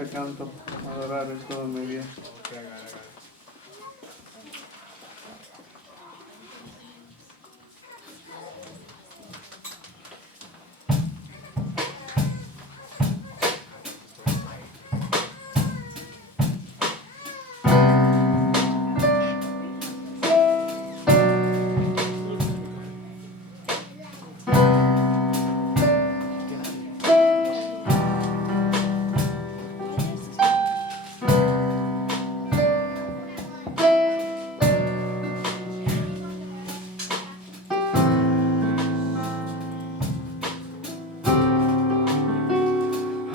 este canto. Adorar es todo mi vida.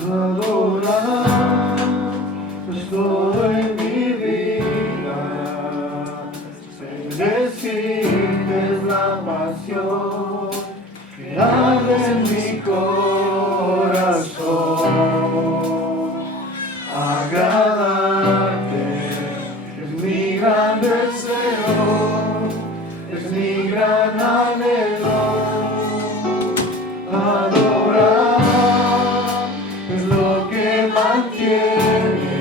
Adorar es todo en mi vida, bendecirte es la pasión que arde en mi corazón. Agradarte es mi gran deseo, es mi gran anhelo. Adorar es lo que mantiene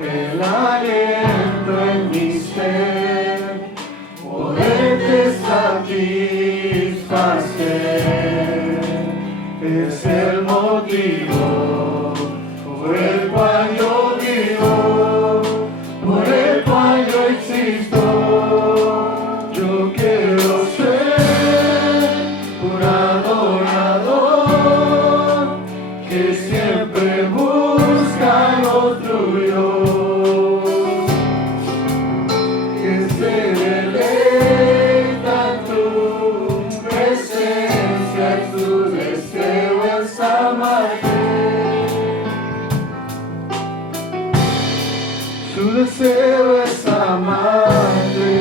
el aliento en mi ser, poderte satisfacer. Es el motivo por el cual yo vivo, por el cual yo existo. Yo quiero ser un adorador que siempre busca lo tuyo, que se deleita en tu presencia, y su deseo es amarte. Su deseo es amarte.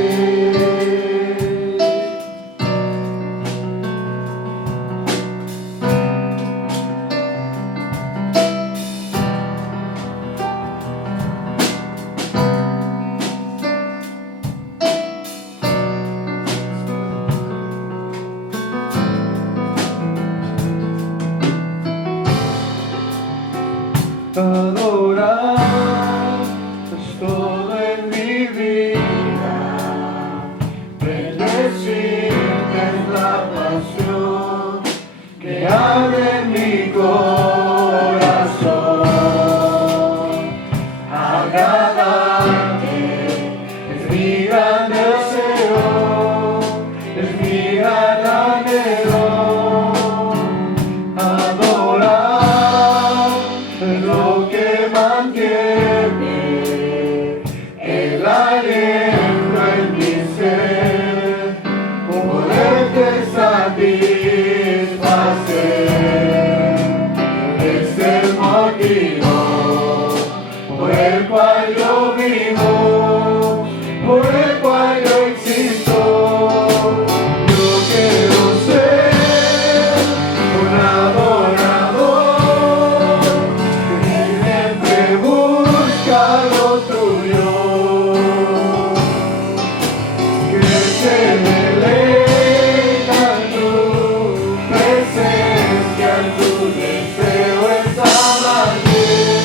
Adorar es todo en mi vida, bendecirte es la pasión que arde en mi corazón. Agradarte es mi gran deseo, es mi gran anhelo. Adorar es lo que mantiene el aliento en mi ser, poderte satisfacer. Es el motivo por el cual yo vivo, por el cual yo existo. Yo quiero ser un adorador que siempre busca lo tuyo, que se deleita en tu presencia, en tu deseo es amarte.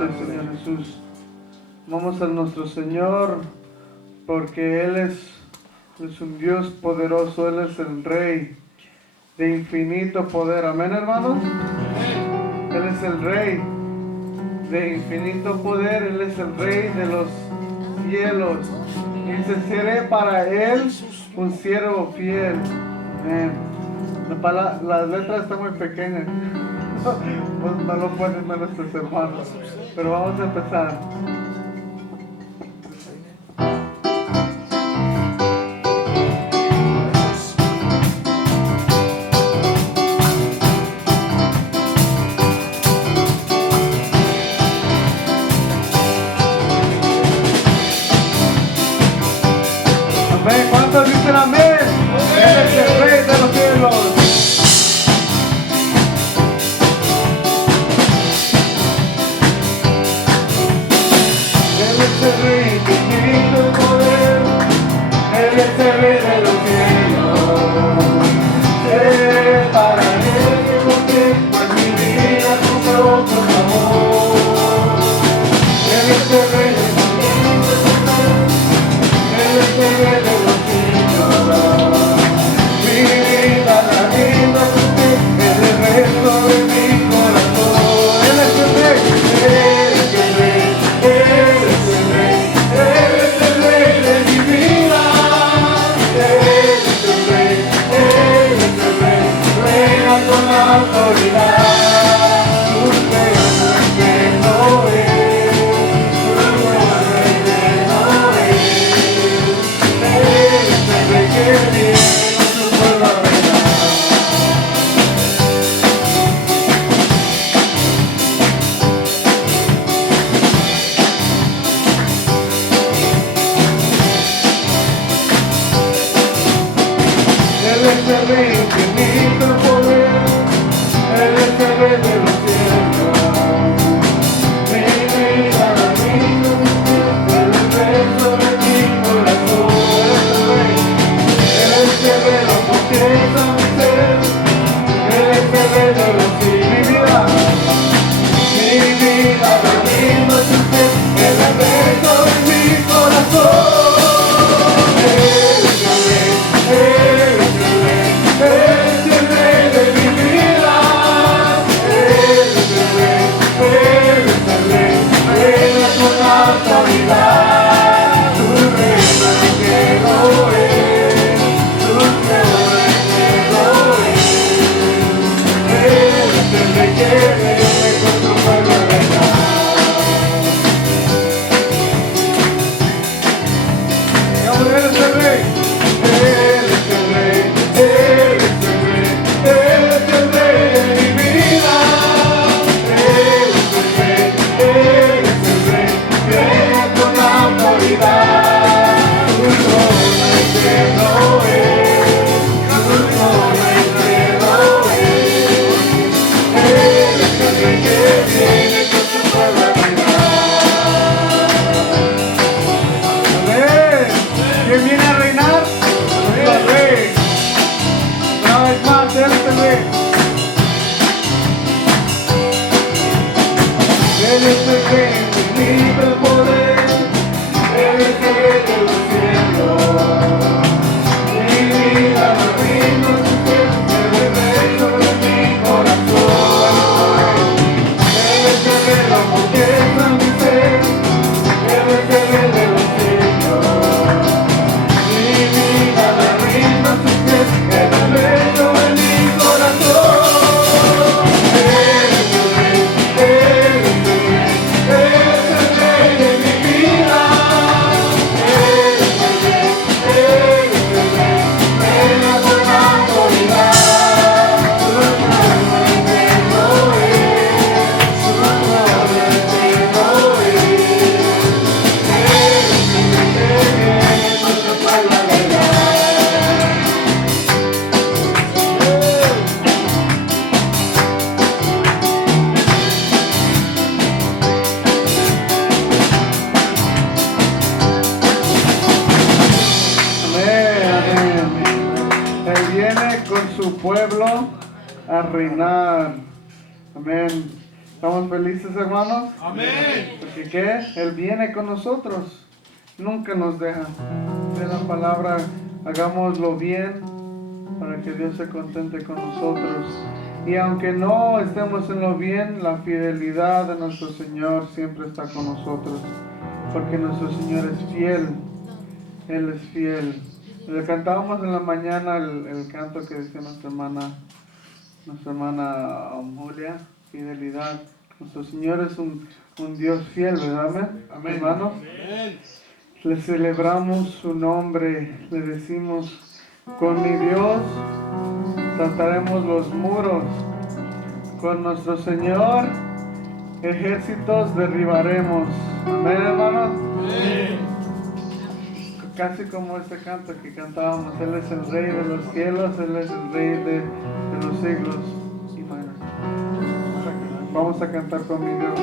noche, Señor Jesús. Vamos a nuestro Señor porque Él es un Dios poderoso, Él es el Rey de infinito poder. Amén, hermanos. Él es el Rey de infinito poder, Él es el Rey de los cielos. Dice, seré para Él un siervo fiel. Amén. Las letras están muy pequeñas. No lo pueden ver nuestros hermanos. Pero vamos a empezar. Amén. ¿Cuántos dicen amén? Él es el Rey de los cielos. Él es el Rey de infinito poder. Él es el Rey de los cielos. Para Él que busqué, pues mi vida compró con amor. Él es el Rey de infinito poder. Él es el Rey de los cielos. Mi vida la vida busqué, es el resto de mi corazón. Él es el Rey. Él es el Rey. Él es el Rey. Él es el Rey de mi vida. Él es el Rey. Él es el Rey. Reina con autoridad. Tu reino eterno es. Tu reino eterno es. Él es el Rey que viene con su pueblo a reinar. Él es el Rey infinito poder, Él es el Rey de los cielos. Mi vida la vida, Él es el Rey sobre mi corazón. Él es el Rey, lo confiesa mi ser. Él es el Rey de los cielos. Mi vida la vida, Él es el Rey sobre mi corazón. Él es el Rey, Él es el Rey, Él es el Rey de mi vida. Él es el Rey, Él es el Rey, reina con autoridad. Tu reino eterno es, tu reino eterno es. Él es el Rey que viene con su pueblo a reinar. Él es el Rey. Él es el Rey, Él es el Rey, Él es el Rey de mi vida. Él es el Rey, Él es el Rey, reina con autoridad. Tu trono eterno es, tu trono eterno es. Él es el Rey que viene con su pueblo a reinar. Amén. ¿Quién viene a reinar? El Rey. Una vez más, Él es el Rey. Él es el Rey infinito el poder. Él es el Rey de los cielos. Mi vida la rindo a su pies. Él es el Rey sobre mi corazón. Él es el Rey, lo confiesa mi ser. Él es el Rey de los cielos. Mi vida la rindo a sus pies, Él es el Rey sobre mi corazón. Él es el Rey, Él es el Rey, Él es el Rey de mi vida. Él es el Rey, Él es el Rey, reina con autoridad. Su trono eterno es, su trono eterno es. Él es el Rey que viene con su pueblo a reinar. Amén, amén. Él viene con su pueblo a reinar. Amén. ¿Estamos felices, hermanos? Amén. Porque ¿qué? Él viene con nosotros. Nunca nos deja. De la palabra, hagámoslo bien para que Dios se contente con nosotros. Y aunque no estemos en lo bien, la fidelidad de nuestro Señor siempre está con nosotros. Porque nuestro Señor es fiel. Él es fiel. Le cantábamos en la mañana el canto que decía nuestra hermana Julia, fidelidad. Nuestro Señor es un Dios fiel, ¿verdad? Amén, hermanos. Amén. Le celebramos su nombre, le decimos, con mi Dios saltaremos los muros, con nuestro Señor ejércitos derribaremos. Amén, hermanos. Amén. Casi como este canto que cantábamos, Él es el Rey de los cielos, Él es el Rey de los siglos. Y bueno, vamos a cantar con mi Dios.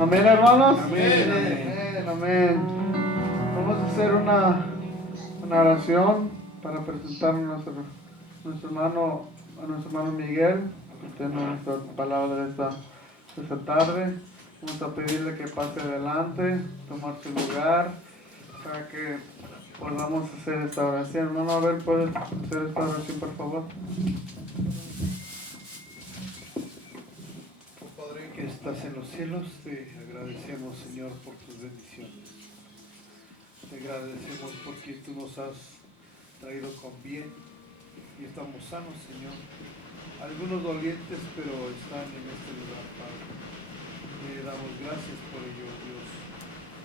Amén, hermanos. Amén, amén. Vamos a hacer una oración para presentar a nuestro hermano Miguel, que tiene nuestra palabra de esta tarde. Vamos a pedirle que pase adelante, tomar su lugar, para que podamos hacer esta oración. Hermano, a ver, ¿puedes hacer esta oración, por favor? Padre que estás en los cielos, te agradecemos, Señor, por tus bendiciones. Te agradecemos porque tú nos has traído con bien y estamos sanos, Señor. Algunos dolientes, pero están en este lugar, Padre. Te damos gracias por ello, Dios.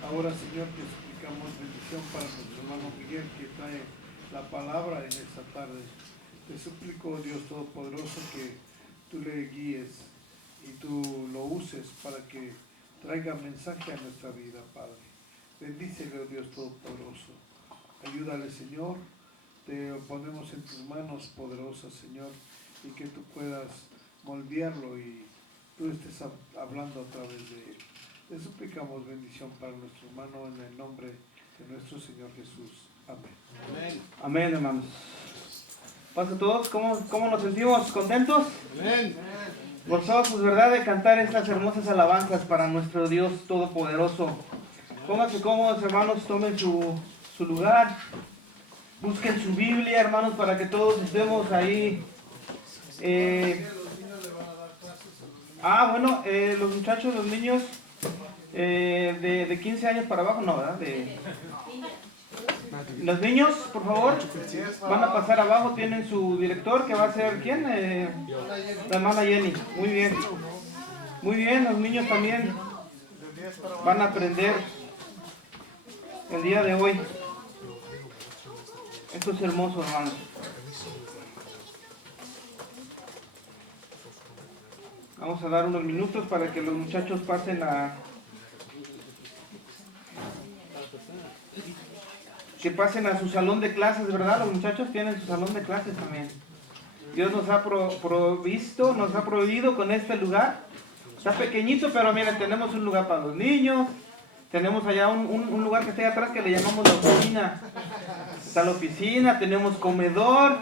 Ahora, Señor, te suplicamos bendición para nuestro hermano Miguel que trae la palabra en esta tarde. Te suplico, Dios Todopoderoso, que tú le guíes y tú lo uses para que traiga mensaje a nuestra vida, Padre. Bendícele, oh Dios Todopoderoso. Ayúdale, Señor. Te ponemos en tus manos poderosas, Señor, y que tú puedas moldearlo y tú estés hablando a través de él. Te suplicamos bendición para nuestro hermano en el nombre de nuestro Señor Jesús. Amén. Amén. Amén, hermanos. Pasa a todos, ¿cómo nos sentimos? ¿Contentos? Amén. Gozosos, ¿verdad? De cantar estas hermosas alabanzas para nuestro Dios Todopoderoso. Pónganse cómodos, hermanos, tomen su lugar. Busquen su Biblia, hermanos, para que todos estemos ahí. Bueno, los muchachos, los niños de 15 años para abajo, no, ¿verdad? Los niños, por favor, van a pasar abajo, tienen su director, que va a ser, ¿quién? La hermana Jenny. Muy bien. Muy bien, los niños también van a aprender el día de hoy. Esto es hermoso, hermanos. Vamos a dar unos minutos para que los muchachos pasen a... que pasen a su salón de clases, ¿verdad? Los muchachos tienen su salón de clases también. Dios nos ha provisto, nos ha proveído con este lugar. Está pequeñito, pero miren, tenemos un lugar para los niños. Tenemos allá un lugar que está allá atrás que le llamamos la oficina. Está la oficina, tenemos comedor,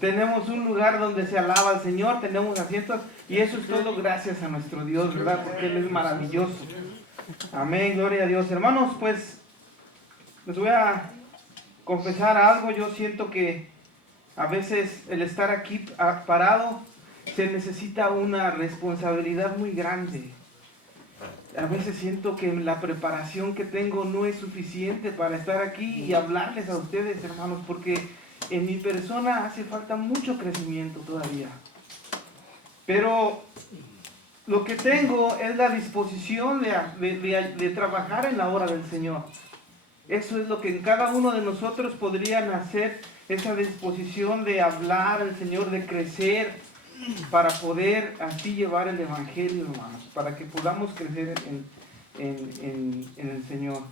tenemos un lugar donde se alaba al Señor, tenemos asientos. Y eso es todo gracias a nuestro Dios, ¿verdad? Porque Él es maravilloso. Amén, gloria a Dios. Hermanos, pues les voy a confesar algo. Yo siento que a veces el estar aquí parado se necesita una responsabilidad muy grande. A veces siento que la preparación que tengo no es suficiente para estar aquí y hablarles a ustedes, hermanos, porque en mi persona hace falta mucho crecimiento todavía. Pero lo que tengo es la disposición de trabajar en la obra del Señor. Eso es lo que en cada uno de nosotros podrían hacer, esa disposición de hablar al Señor, de crecer, para poder así llevar el Evangelio, hermanos, para que podamos crecer en el Señor.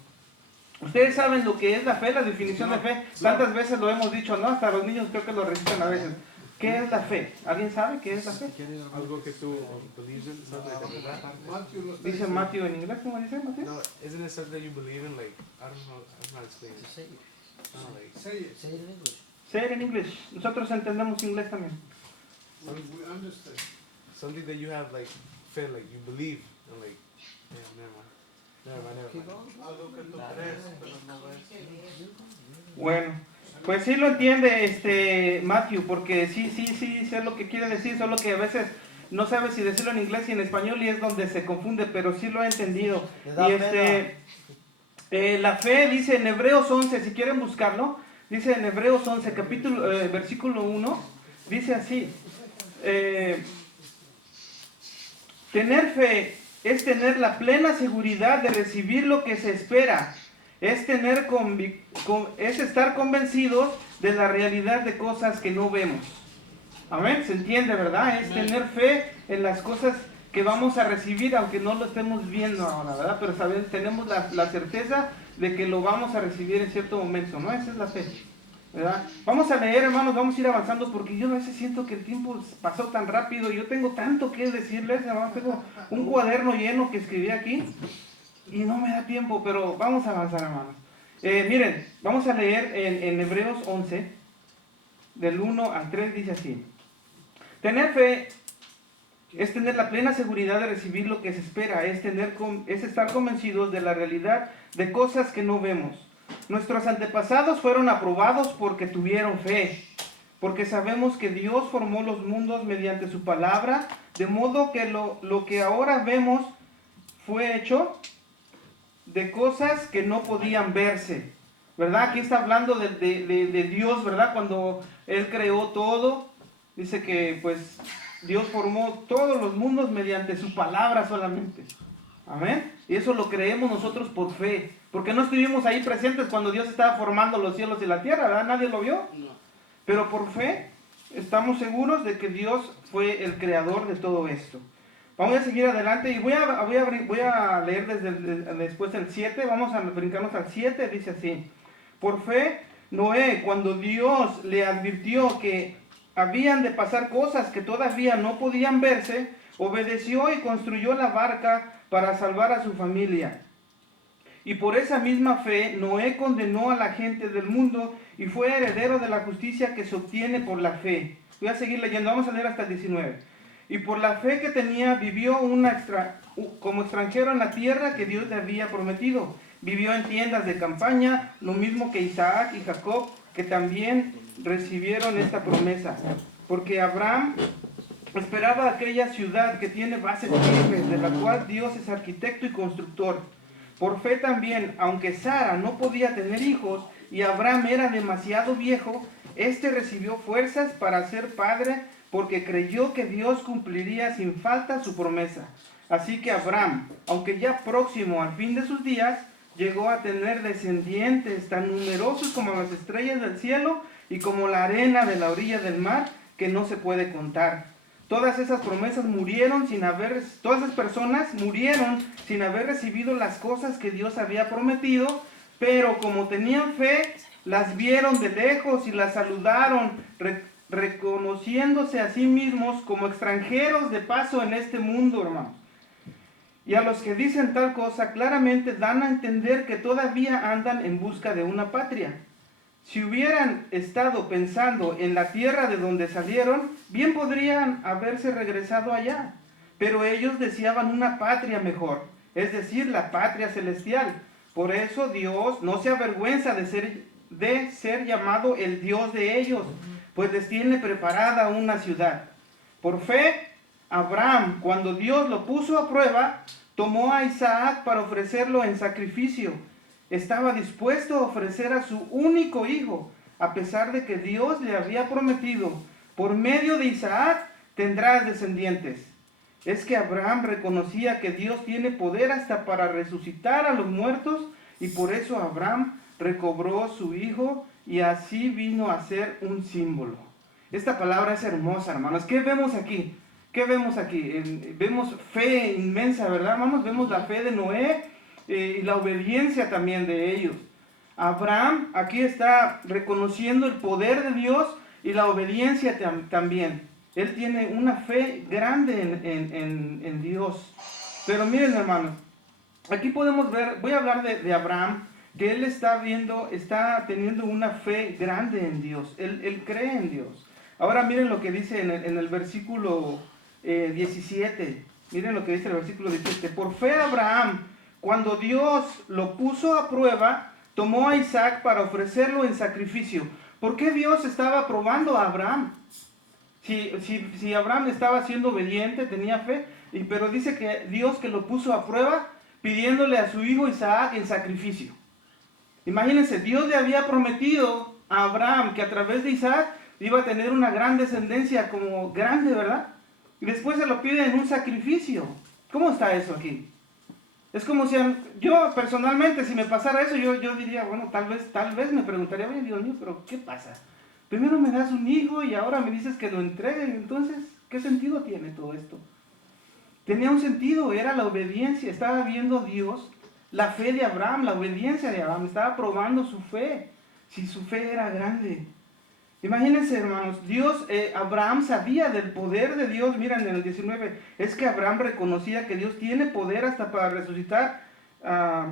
Ustedes saben lo que es la fe, la definición de fe. Tantas veces lo hemos dicho, ¿no? Hasta los niños creo que lo recitan a veces. ¿Qué es la fe? ¿Alguien sabe qué es la fe? Algo que tú believes in, something like that, ¿verdad? Dice Matthew en inglés, ¿cómo dice Matthew? No, isn't it something that you believe in, like, I don't know how to explain it. Say it. I don't know, like, Say it in English. Say it in English. Nosotros entendemos inglés también. something that you have, like, faith, like, you believe, and like, yeah, never mind. Keep going. Algo que tú crees, pero no ves. Bueno, pues sí lo entiende Matthew, porque sí sé lo que quiere decir, solo que a veces no sabe si decirlo en inglés y en español y es donde se confunde, pero sí lo ha entendido. Y la fe dice en Hebreos 11, si quieren buscarlo, dice en Hebreos 11, versículo 1, dice así: tener fe es tener la plena seguridad de recibir lo que se espera. Es estar convencidos de la realidad de cosas que no vemos. Amén, ¿se entiende, verdad? Es tener fe en las cosas que vamos a recibir, aunque no lo estemos viendo ahora, ¿verdad? Pero tenemos la certeza de que lo vamos a recibir en cierto momento, ¿no? Esa es la fe, ¿verdad? Vamos a leer, hermanos, vamos a ir avanzando, porque yo a veces siento que el tiempo pasó tan rápido. Yo tengo tanto que decirles, hermanos. Tengo un cuaderno lleno que escribí aquí y no me da tiempo, pero vamos a avanzar, hermanos. Miren, vamos a leer en Hebreos 11, del 1 al 3, dice así: tener fe es tener la plena seguridad de recibir lo que se espera, es estar convencidos de la realidad de cosas que no vemos. Nuestros antepasados fueron aprobados porque tuvieron fe, porque sabemos que Dios formó los mundos mediante su palabra, de modo que lo que ahora vemos fue hecho de cosas que no podían verse. ¿verdad? Aquí está hablando de Dios, ¿verdad? Cuando Él creó todo, dice que pues Dios formó todos los mundos mediante su palabra solamente. Amén. Y eso lo creemos nosotros por fe, porque no estuvimos ahí presentes cuando Dios estaba formando los cielos y la tierra, ¿verdad? Nadie lo vio. No. Pero por fe estamos seguros de que Dios fue el creador de todo esto. Vamos a seguir adelante y voy a leer después el 7, vamos a brincarnos al 7, dice así. Por fe, Noé, cuando Dios le advirtió que habían de pasar cosas que todavía no podían verse, obedeció y construyó la barca para salvar a su familia. Y por esa misma fe, Noé condenó a la gente del mundo y fue heredero de la justicia que se obtiene por la fe. Voy a seguir leyendo, vamos a leer hasta el 19. Y por la fe que tenía, vivió como extranjero en la tierra que Dios le había prometido. Vivió en tiendas de campaña, lo mismo que Isaac y Jacob, que también recibieron esta promesa. Porque Abraham esperaba aquella ciudad que tiene bases firmes, de la cual Dios es arquitecto y constructor. Por fe también, aunque Sara no podía tener hijos y Abraham era demasiado viejo, éste recibió fuerzas para ser padre porque creyó que Dios cumpliría sin falta su promesa. Así que Abraham, aunque ya próximo al fin de sus días, llegó a tener descendientes tan numerosos como las estrellas del cielo y como la arena de la orilla del mar, que no se puede contar. Todas esas personas murieron sin haber recibido las cosas que Dios había prometido, pero como tenían fe, las vieron de lejos y las saludaron, reconociéndose a sí mismos como extranjeros de paso en este mundo, hermanos. Y a los que dicen tal cosa, claramente dan a entender que todavía andan en busca de una patria. Si hubieran estado pensando en la tierra de donde salieron, bien podrían haberse regresado allá. Pero ellos deseaban una patria mejor, es decir, la patria celestial. Por eso Dios no se avergüenza de ser llamado el Dios de ellos, pues les tiene preparada una ciudad. Por fe, Abraham, cuando Dios lo puso a prueba, tomó a Isaac para ofrecerlo en sacrificio. Estaba dispuesto a ofrecer a su único hijo, a pesar de que Dios le había prometido, por medio de Isaac tendrás descendientes. Es que Abraham reconocía que Dios tiene poder hasta para resucitar a los muertos, y por eso Abraham recobró su hijo y así vino a ser un símbolo. Esta palabra es hermosa, hermanos. ¿Qué vemos aquí? ¿Qué vemos aquí? Vemos fe inmensa, ¿verdad, hermanos? Vemos la fe de Noé y la obediencia también de ellos. Abraham aquí está reconociendo el poder de Dios y la obediencia también. Él tiene una fe grande en Dios. Pero miren, hermanos, aquí podemos ver, voy a hablar de Abraham, que él está teniendo una fe grande en Dios. Él cree en Dios. Ahora miren lo que dice en el versículo 17. Miren lo que dice el versículo 17. Por fe Abraham, cuando Dios lo puso a prueba, tomó a Isaac para ofrecerlo en sacrificio. ¿Por qué Dios estaba probando a Abraham? Si Abraham estaba siendo obediente, tenía fe, pero dice que Dios que lo puso a prueba, pidiéndole a su hijo Isaac en sacrificio. Imagínense, Dios le había prometido a Abraham que a través de Isaac iba a tener una gran descendencia, como grande, ¿verdad? Y después se lo pide en un sacrificio. ¿Cómo está eso aquí? Es como si yo personalmente, si me pasara eso, yo diría, bueno, tal vez me preguntaría, oye, Dios mío, pero ¿qué pasa? Primero me das un hijo y ahora me dices que lo entregue, entonces, ¿qué sentido tiene todo esto? Tenía un sentido, era la obediencia, estaba viendo Dios, la fe de Abraham, la obediencia de Abraham, estaba probando su fe, si su fe era grande. Imagínense, hermanos, Abraham sabía del poder de Dios. Miren en el 19, es que Abraham reconocía que Dios tiene poder hasta para resucitar a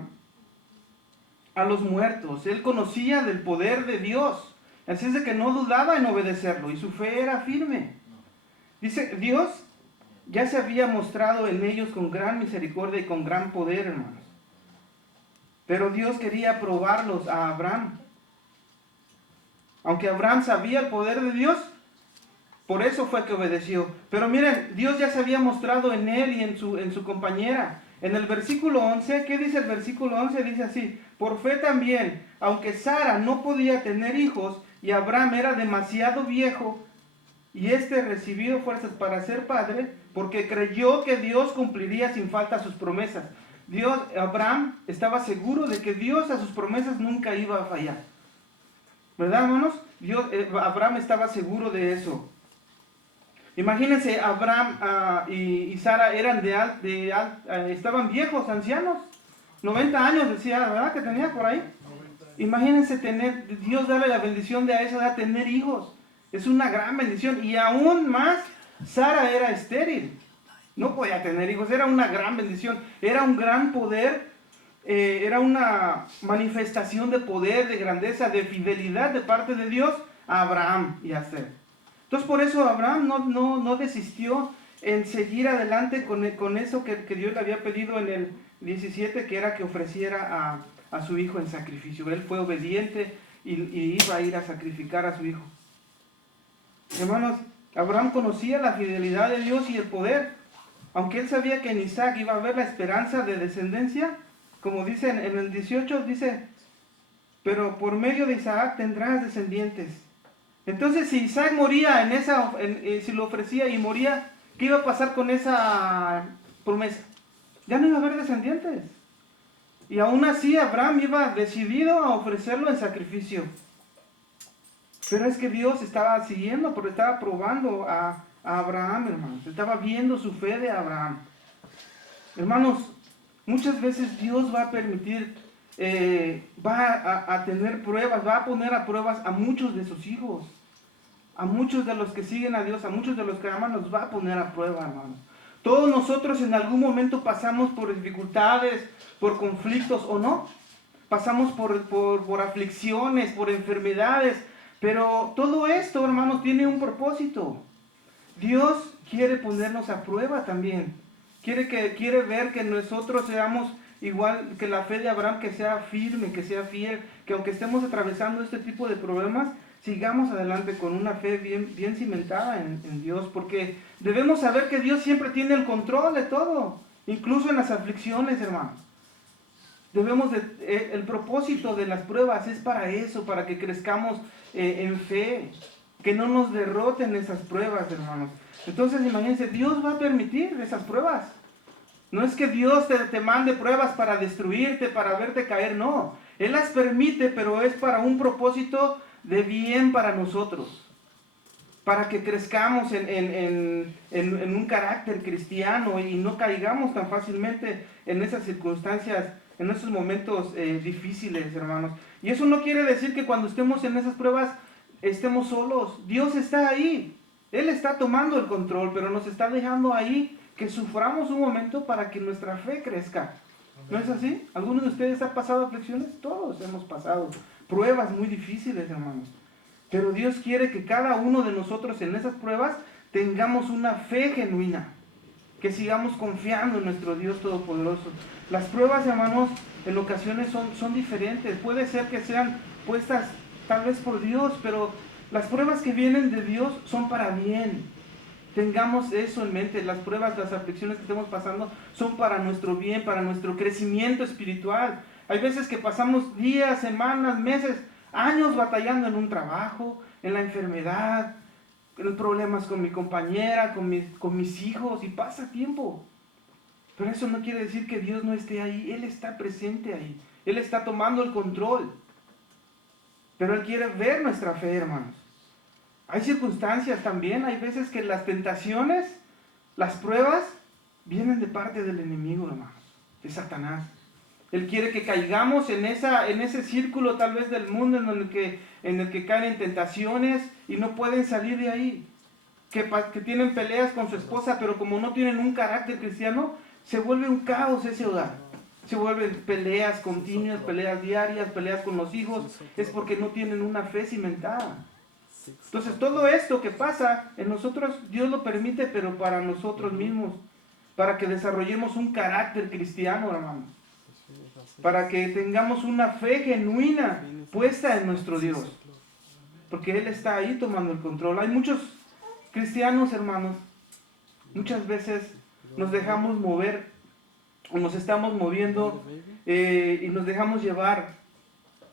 los muertos. Él conocía del poder de Dios, así es de que no dudaba en obedecerlo y su fe era firme. Dice, Dios ya se había mostrado en ellos con gran misericordia y con gran poder, hermanos. Pero Dios quería probarlos a Abraham. Aunque Abraham sabía el poder de Dios, por eso fue que obedeció. Pero miren, Dios ya se había mostrado en él y en su compañera. En el versículo 11, ¿qué dice el versículo 11? Dice así: por fe también, aunque Sara no podía tener hijos y Abraham era demasiado viejo, y recibió fuerzas para ser padre, porque creyó que Dios cumpliría sin falta sus promesas. Abraham estaba seguro de que Dios a sus promesas nunca iba a fallar. ¿Verdad, hermanos? Abraham estaba seguro de eso. Imagínense, Abraham y Sara eran estaban viejos, ancianos. 90 años decía, ¿verdad? Que tenía por ahí. Imagínense Dios darle la bendición de a esa edad tener hijos. Es una gran bendición. Y aún más, Sara era estéril. No podía tener hijos. Era una gran bendición. Era un gran poder. Era una manifestación de poder, de grandeza, de fidelidad de parte de Dios a Abraham y a Sara. Entonces por eso Abraham no desistió en seguir adelante con eso que Dios le había pedido en el 17, que era que ofreciera a su hijo en sacrificio. Él fue obediente y iba a ir a sacrificar a su hijo. Hermanos, Abraham conocía la fidelidad de Dios y el poder. Aunque él sabía que en Isaac iba a haber la esperanza de descendencia, como dice en el 18, dice, pero por medio de Isaac tendrás descendientes. Entonces, si Isaac moría si lo ofrecía y moría, ¿qué iba a pasar con esa promesa? Ya no iba a haber descendientes. Y aún así Abraham iba decidido a ofrecerlo en sacrificio. Pero es que Dios estaba siguiendo, porque estaba probando a Abraham, hermanos. Estaba viendo su fe de Abraham. Hermanos, muchas veces Dios va a permitir, va a tener pruebas, va a poner a pruebas a muchos de sus hijos. A muchos de los que siguen a Dios, a muchos de los que aman, nos va a poner a prueba, hermanos. Todos nosotros en algún momento pasamos por dificultades, por conflictos o no. Pasamos por aflicciones, por enfermedades. Pero todo esto, hermanos, tiene un propósito. Dios quiere ponernos a prueba también. Quiere ver que nosotros seamos igual que la fe de Abraham, que sea firme, que sea fiel. Que aunque estemos atravesando este tipo de problemas, sigamos adelante con una fe bien cimentada en Dios, porque debemos saber que Dios siempre tiene el control de todo, incluso en las aflicciones, hermanos. El propósito de las pruebas es para eso, para que crezcamos en fe, que no nos derroten esas pruebas, hermanos. Entonces, imagínense, Dios va a permitir esas pruebas. No es que Dios te mande pruebas para destruirte, para verte caer, no. Él las permite, pero es para un propósito de bien para nosotros, para que crezcamos en un carácter cristiano y no caigamos tan fácilmente en esas circunstancias, en esos momentos difíciles, hermanos. Y eso no quiere decir que cuando estemos en esas pruebas estemos solos. Dios está ahí, Él está tomando el control, pero nos está dejando ahí que suframos un momento para que nuestra fe crezca. ¿No es así? ¿Algunos de ustedes han pasado aflicciones? Todos hemos pasado pruebas muy difíciles, hermanos. Pero Dios quiere que cada uno de nosotros en esas pruebas tengamos una fe genuina. Que sigamos confiando en nuestro Dios Todopoderoso. Las pruebas, hermanos, en ocasiones son diferentes. Puede ser que sean puestas tal vez por Dios, pero las pruebas que vienen de Dios son para bien. Tengamos eso en mente. Las pruebas, las aflicciones que estemos pasando son para nuestro bien, para nuestro crecimiento espiritual. Hay veces que pasamos días, semanas, meses, años batallando en un trabajo, en la enfermedad, en problemas con mi compañera, con mis hijos, y pasa tiempo. Pero eso no quiere decir que Dios no esté ahí. Él está presente ahí. Él está tomando el control. Pero Él quiere ver nuestra fe, hermanos. Hay circunstancias también, hay veces que las tentaciones, las pruebas, vienen de parte del enemigo, hermanos, de Satanás. Él quiere que caigamos en ese círculo tal vez del mundo en el que caen en tentaciones y no pueden salir de ahí. Que tienen peleas con su esposa, pero como no tienen un carácter cristiano, se vuelve un caos ese hogar. Se vuelven peleas continuas, peleas diarias, peleas con los hijos. Es porque no tienen una fe cimentada. Entonces todo esto que pasa en nosotros, Dios lo permite, pero para nosotros mismos. Para que desarrollemos un carácter cristiano, hermanos. Para que tengamos una fe genuina puesta en nuestro Dios. Porque Él está ahí tomando el control. Hay muchos cristianos, hermanos, muchas veces nos dejamos mover o nos estamos moviendo y nos dejamos llevar,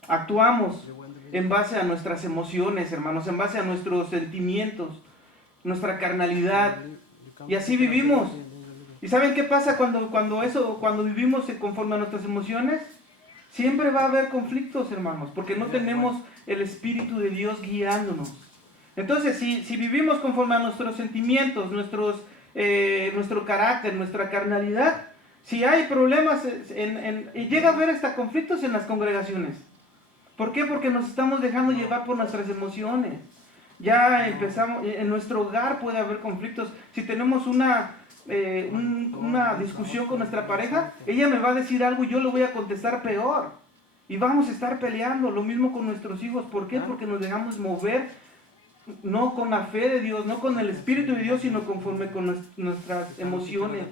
actuamos en base a nuestras emociones, hermanos, en base a nuestros sentimientos, nuestra carnalidad, y así vivimos. ¿Y saben qué pasa cuando vivimos conforme a nuestras emociones? Siempre va a haber conflictos, hermanos, porque no tenemos el Espíritu de Dios guiándonos. Entonces, si vivimos conforme a nuestros sentimientos, nuestro carácter, nuestra carnalidad, si hay problemas y llega a haber hasta conflictos en las congregaciones. ¿Por qué? Porque nos estamos dejando llevar por nuestras emociones. Ya empezamos, en nuestro hogar puede haber conflictos. Si tenemos una discusión con nuestra pareja, ella me va a decir algo y yo le voy a contestar peor. Y vamos a estar peleando. Lo mismo con nuestros hijos. ¿Por qué? Porque nos dejamos mover, no con la fe de Dios, no con el Espíritu de Dios, sino conforme con nuestras emociones,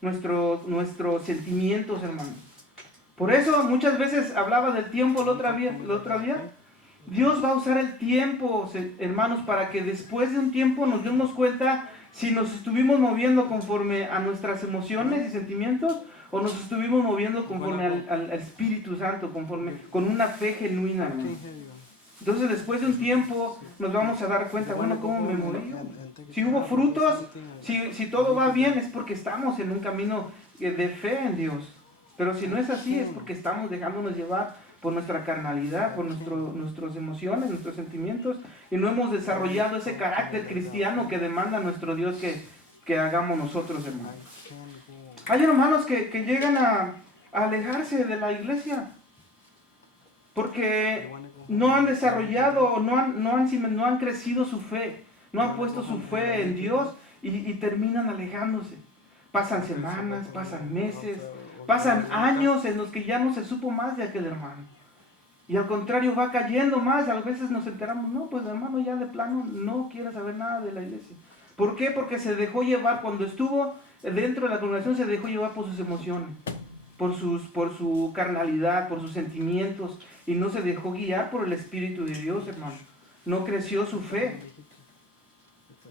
nuestros sentimientos, hermanos. Por eso muchas veces hablaba del tiempo la otra día. Dios va a usar el tiempo, hermanos, para que después de un tiempo nos demos cuenta si nos estuvimos moviendo conforme a nuestras emociones y sentimientos o nos estuvimos moviendo conforme al Espíritu Santo, con una fe genuina, hermanos. Entonces después de un tiempo nos vamos a dar cuenta, bueno, ¿cómo me moví? Si hubo frutos, si todo va bien, es porque estamos en un camino de fe en Dios. Pero si no es así, es porque estamos dejándonos llevar por nuestra carnalidad, por nuestras emociones, nuestros sentimientos, y no hemos desarrollado ese carácter cristiano que demanda nuestro Dios que hagamos nosotros, hermanos. Hay hermanos que llegan a alejarse de la iglesia porque no han desarrollado, no han crecido su fe, no han puesto su fe en Dios y terminan alejándose. Pasan semanas, pasan meses, pasan años en los que ya no se supo más de aquel hermano. Y al contrario, va cayendo más. A veces nos enteramos, no, pues el hermano ya de plano no quiere saber nada de la iglesia. ¿Por qué? Porque se dejó llevar, cuando estuvo dentro de la congregación, se dejó llevar por sus emociones, por su carnalidad, por sus sentimientos, y no se dejó guiar por el Espíritu de Dios, hermano. No creció su fe.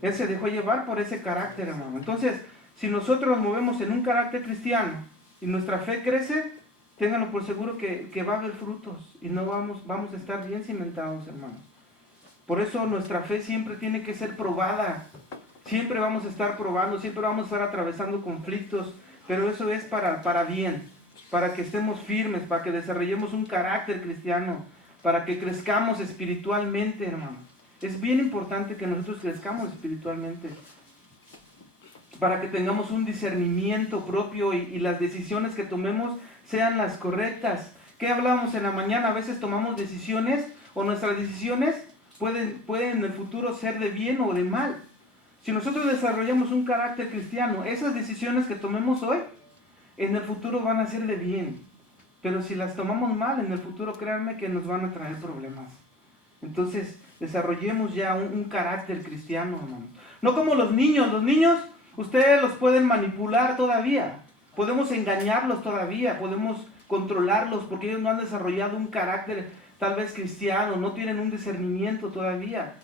Él se dejó llevar por ese carácter, hermano. Entonces, si nosotros nos movemos en un carácter cristiano y nuestra fe crece, ténganlo por seguro que va a haber frutos y no vamos a estar bien cimentados, hermanos. Por eso nuestra fe siempre tiene que ser probada. Siempre vamos a estar probando, siempre vamos a estar atravesando conflictos, pero eso es para bien, para que estemos firmes, para que desarrollemos un carácter cristiano, para que crezcamos espiritualmente, hermano. Es bien importante que nosotros crezcamos espiritualmente, para que tengamos un discernimiento propio y las decisiones que tomemos sean las correctas. ¿Qué hablábamos en la mañana? A veces tomamos decisiones o nuestras decisiones pueden en el futuro ser de bien o de mal. Si nosotros desarrollamos un carácter cristiano, esas decisiones que tomemos hoy, en el futuro van a ser de bien. Pero si las tomamos mal, en el futuro, créanme que nos van a traer problemas. Entonces, desarrollemos ya un carácter cristiano, hermano. No como los niños. Los niños, ustedes los pueden manipular todavía. Podemos engañarlos todavía, podemos controlarlos porque ellos no han desarrollado un carácter tal vez cristiano, no tienen un discernimiento todavía.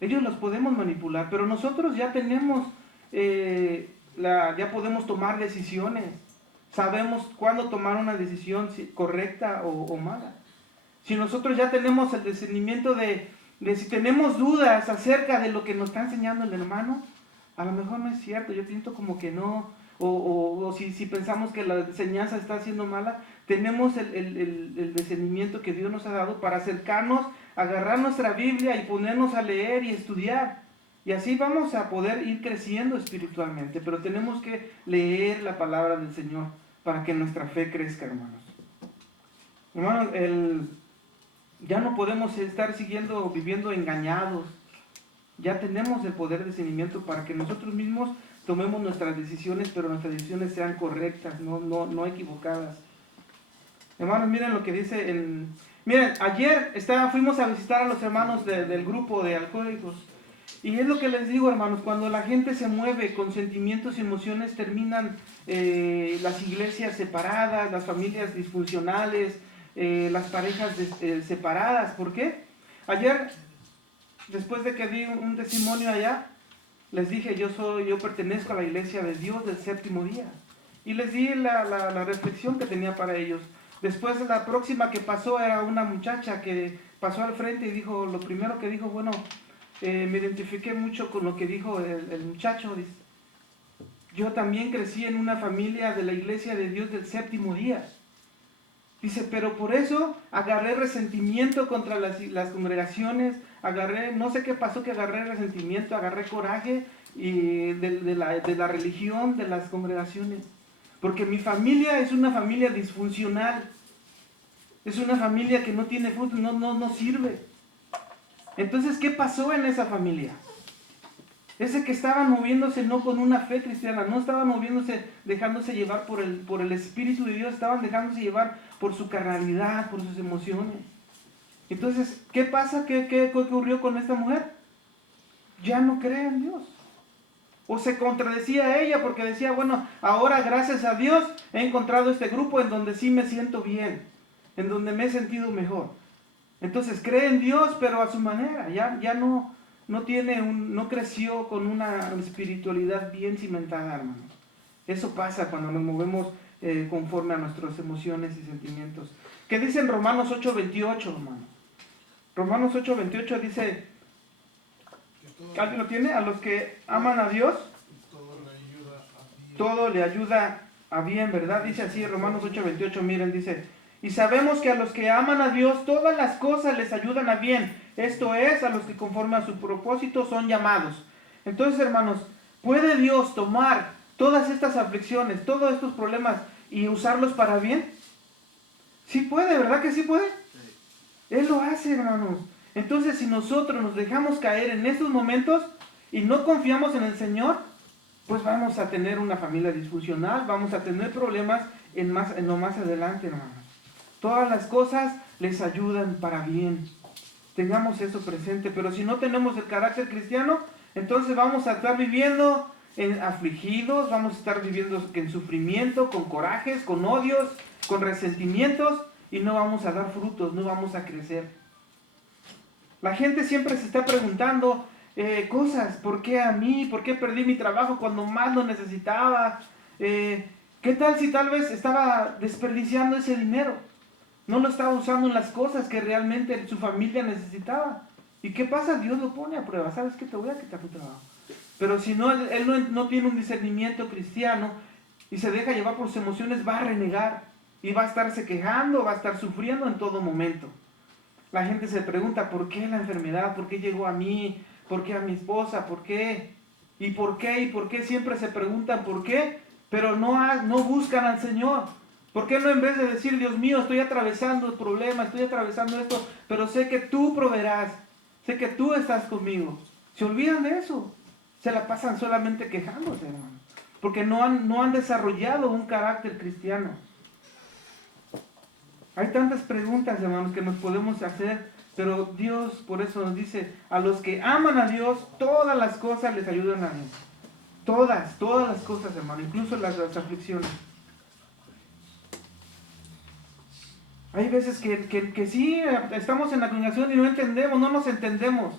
Ellos los podemos manipular, pero nosotros ya tenemos, ya podemos tomar decisiones. Sabemos cuándo tomar una decisión correcta o mala. Si nosotros ya tenemos el discernimiento de si tenemos dudas acerca de lo que nos está enseñando el hermano, a lo mejor no es cierto, yo siento como que no. O si pensamos que la enseñanza está siendo mala, tenemos el discernimiento que Dios nos ha dado para acercarnos, agarrar nuestra Biblia y ponernos a leer y estudiar. Y así vamos a poder ir creciendo espiritualmente. Pero tenemos que leer la palabra del Señor para que nuestra fe crezca, hermanos. Hermanos, ya no podemos estar viviendo engañados. Ya tenemos el poder de discernimiento para que nosotros mismos tomemos nuestras decisiones, pero nuestras decisiones sean correctas, no equivocadas. Hermanos, miren lo que dice miren, ayer fuimos a visitar a los hermanos del grupo de alcohólicos. Y es lo que les digo, hermanos, cuando la gente se mueve con sentimientos y emociones, terminan las iglesias separadas, las familias disfuncionales, las parejas separadas. ¿Por qué? Ayer, después de que di un testimonio allá, les dije, yo pertenezco a la iglesia de Dios del séptimo día. y les di la reflexión que tenía para ellos. Después la próxima que pasó era una muchacha que pasó al frente y dijo, lo primero que dijo, bueno, me identifiqué mucho con lo que dijo el muchacho. Dice, yo también crecí en una familia de la Iglesia de Dios del Séptimo Día. Dice, pero por eso agarré resentimiento contra las congregaciones, no sé qué pasó, que agarré resentimiento, agarré coraje de la religión, de las congregaciones. Porque mi familia es una familia disfuncional. Es una familia que no tiene fruto, no sirve. Entonces, ¿qué pasó en esa familia? Ese que estaban moviéndose no con una fe cristiana, no estaban moviéndose, dejándose llevar por el Espíritu de Dios, estaban dejándose llevar por su carnalidad, por sus emociones. Entonces, ¿qué pasa? ¿Qué ocurrió con esta mujer? Ya no cree en Dios. O se contradecía a ella porque decía, bueno, ahora gracias a Dios he encontrado este grupo en donde sí me siento bien, en donde me he sentido mejor. Entonces cree en Dios, pero a su manera, ya no creció con una espiritualidad bien cimentada, hermano. Eso pasa cuando nos movemos conforme a nuestras emociones y sentimientos. ¿Qué dice en Romanos 8:28, hermano? Romanos 8:28 dice, ¿alguien lo tiene? A los que aman a Dios, todo le ayuda a bien, ¿verdad? Dice así Romanos 8:28, miren, dice, y sabemos que a los que aman a Dios, todas las cosas les ayudan a bien. Esto es, a los que conforme a su propósito son llamados. Entonces, hermanos, ¿puede Dios tomar todas estas aflicciones, todos estos problemas y usarlos para bien? Sí puede, ¿verdad que sí puede? Él lo hace, hermanos. Entonces, si nosotros nos dejamos caer en estos momentos y no confiamos en el Señor, pues vamos a tener una familia disfuncional, vamos a tener problemas en lo más adelante, hermanos. Todas las cosas les ayudan para bien. Tengamos eso presente, pero si no tenemos el carácter cristiano, entonces vamos a estar viviendo afligidos, vamos a estar viviendo en sufrimiento, con corajes, con odios, con resentimientos, y no vamos a dar frutos, no vamos a crecer. La gente siempre se está preguntando cosas, ¿por qué a mí? ¿Por qué perdí mi trabajo cuando más lo necesitaba? ¿Qué tal si tal vez estaba desperdiciando ese dinero? No lo estaba usando en las cosas que realmente su familia necesitaba. ¿Y qué pasa? Dios lo pone a prueba. ¿Sabes qué? Te voy a quitar tu trabajo. Pero si no, él no tiene un discernimiento cristiano y se deja llevar por sus emociones, va a renegar. Y va a estarse quejando, va a estar sufriendo en todo momento. La gente se pregunta, ¿por qué la enfermedad? ¿Por qué llegó a mí? ¿Por qué a mi esposa? ¿Por qué? ¿Y por qué? ¿Y por qué? Siempre se preguntan ¿por qué? Pero no buscan al Señor. ¿Por qué no en vez de decir, Dios mío, estoy atravesando el problema, estoy atravesando esto, pero sé que tú proveerás, sé que tú estás conmigo? Se olvidan de eso. Se la pasan solamente quejándose, hermano. Porque no han desarrollado un carácter cristiano. Hay tantas preguntas, hermanos, que nos podemos hacer, pero Dios por eso nos dice, a los que aman a Dios, todas las cosas les ayudan a Dios. Todas las cosas, hermano, incluso las aflicciones. Hay veces que sí, estamos en la congregación y no nos entendemos.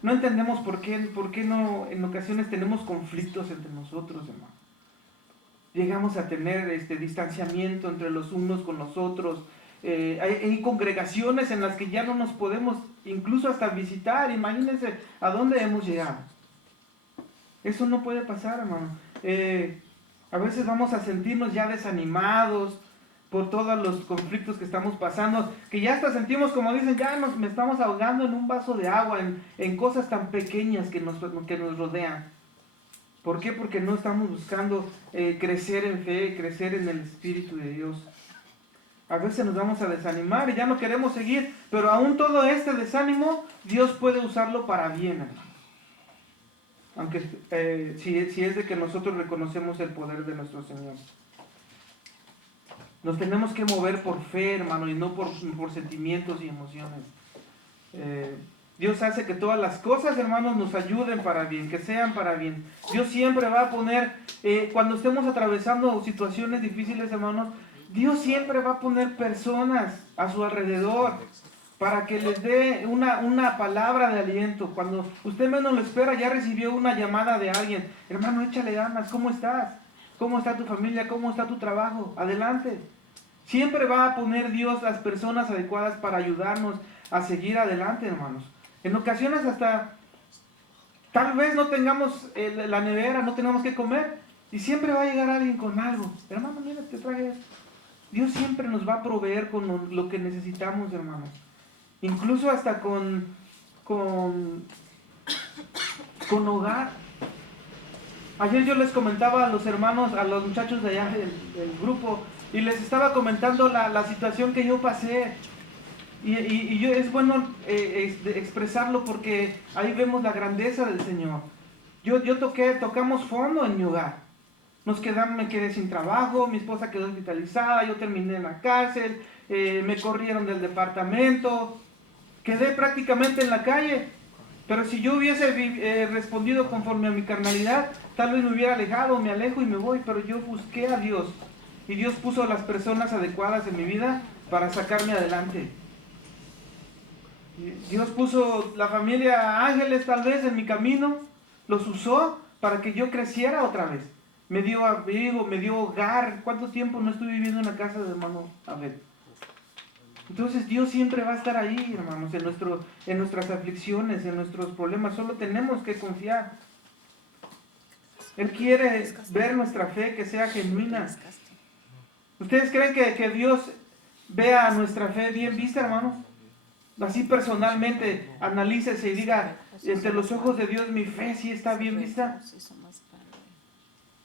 No entendemos por qué no, en ocasiones tenemos conflictos entre nosotros, hermano. Llegamos a tener distanciamiento entre los unos con los otros. Hay congregaciones en las que ya no nos podemos incluso hasta visitar. Imagínense a dónde hemos llegado. Eso no puede pasar, hermano. A veces vamos a sentirnos ya desanimados por todos los conflictos que estamos pasando, que ya hasta sentimos, como dicen, ya me estamos ahogando en un vaso de agua, en cosas tan pequeñas que nos rodean. ¿Por qué? Porque no estamos buscando crecer en fe, crecer en el Espíritu de Dios. A veces nos vamos a desanimar y ya no queremos seguir, pero aún todo este desánimo, Dios puede usarlo para bien, hermano. Aunque si es de que nosotros reconocemos el poder de nuestro Señor. Nos tenemos que mover por fe, hermano, y no por sentimientos y emociones. Dios hace que todas las cosas, hermanos, nos ayuden para bien, que sean para bien. Dios siempre va a poner, cuando estemos atravesando situaciones difíciles, hermanos, Dios siempre va a poner personas a su alrededor para que les dé una palabra de aliento. Cuando usted menos lo espera, ya recibió una llamada de alguien. Hermano, échale ganas, ¿cómo estás? ¿Cómo está tu familia? ¿Cómo está tu trabajo? Adelante. Siempre va a poner Dios las personas adecuadas para ayudarnos a seguir adelante, hermanos. En ocasiones hasta tal vez no tengamos la nevera, no tengamos que comer, y siempre va a llegar alguien con algo. Hermano, mira, te traje esto. Dios siempre nos va a proveer con lo que necesitamos, hermanos. Incluso hasta con hogar. Ayer yo les comentaba a los hermanos, a los muchachos de allá del grupo, y les estaba comentando la situación que yo pasé. Y yo, es bueno expresarlo porque ahí vemos la grandeza del Señor. Tocamos fondo en mi hogar. Me quedé sin trabajo, mi esposa quedó hospitalizada, yo terminé en la cárcel, me corrieron del departamento, quedé prácticamente en la calle. Pero si yo hubiese respondido conforme a mi carnalidad, tal vez me hubiera alejado, me alejo y me voy, pero yo busqué a Dios. Y Dios puso las personas adecuadas en mi vida para sacarme adelante. Dios puso la familia Ángeles tal vez en mi camino, los usó para que yo creciera otra vez. Me dio abrigo, me dio hogar. ¿Cuánto tiempo no estuve viviendo en la casa de hermano Abel? Entonces Dios siempre va a estar ahí, hermanos, en nuestras aflicciones, en nuestros problemas. Solo tenemos que confiar. Él quiere ver nuestra fe que sea genuina. ¿Ustedes creen que Dios vea nuestra fe bien vista, hermanos? Así personalmente, analícese y diga, entre los ojos de Dios mi fe sí está bien vista.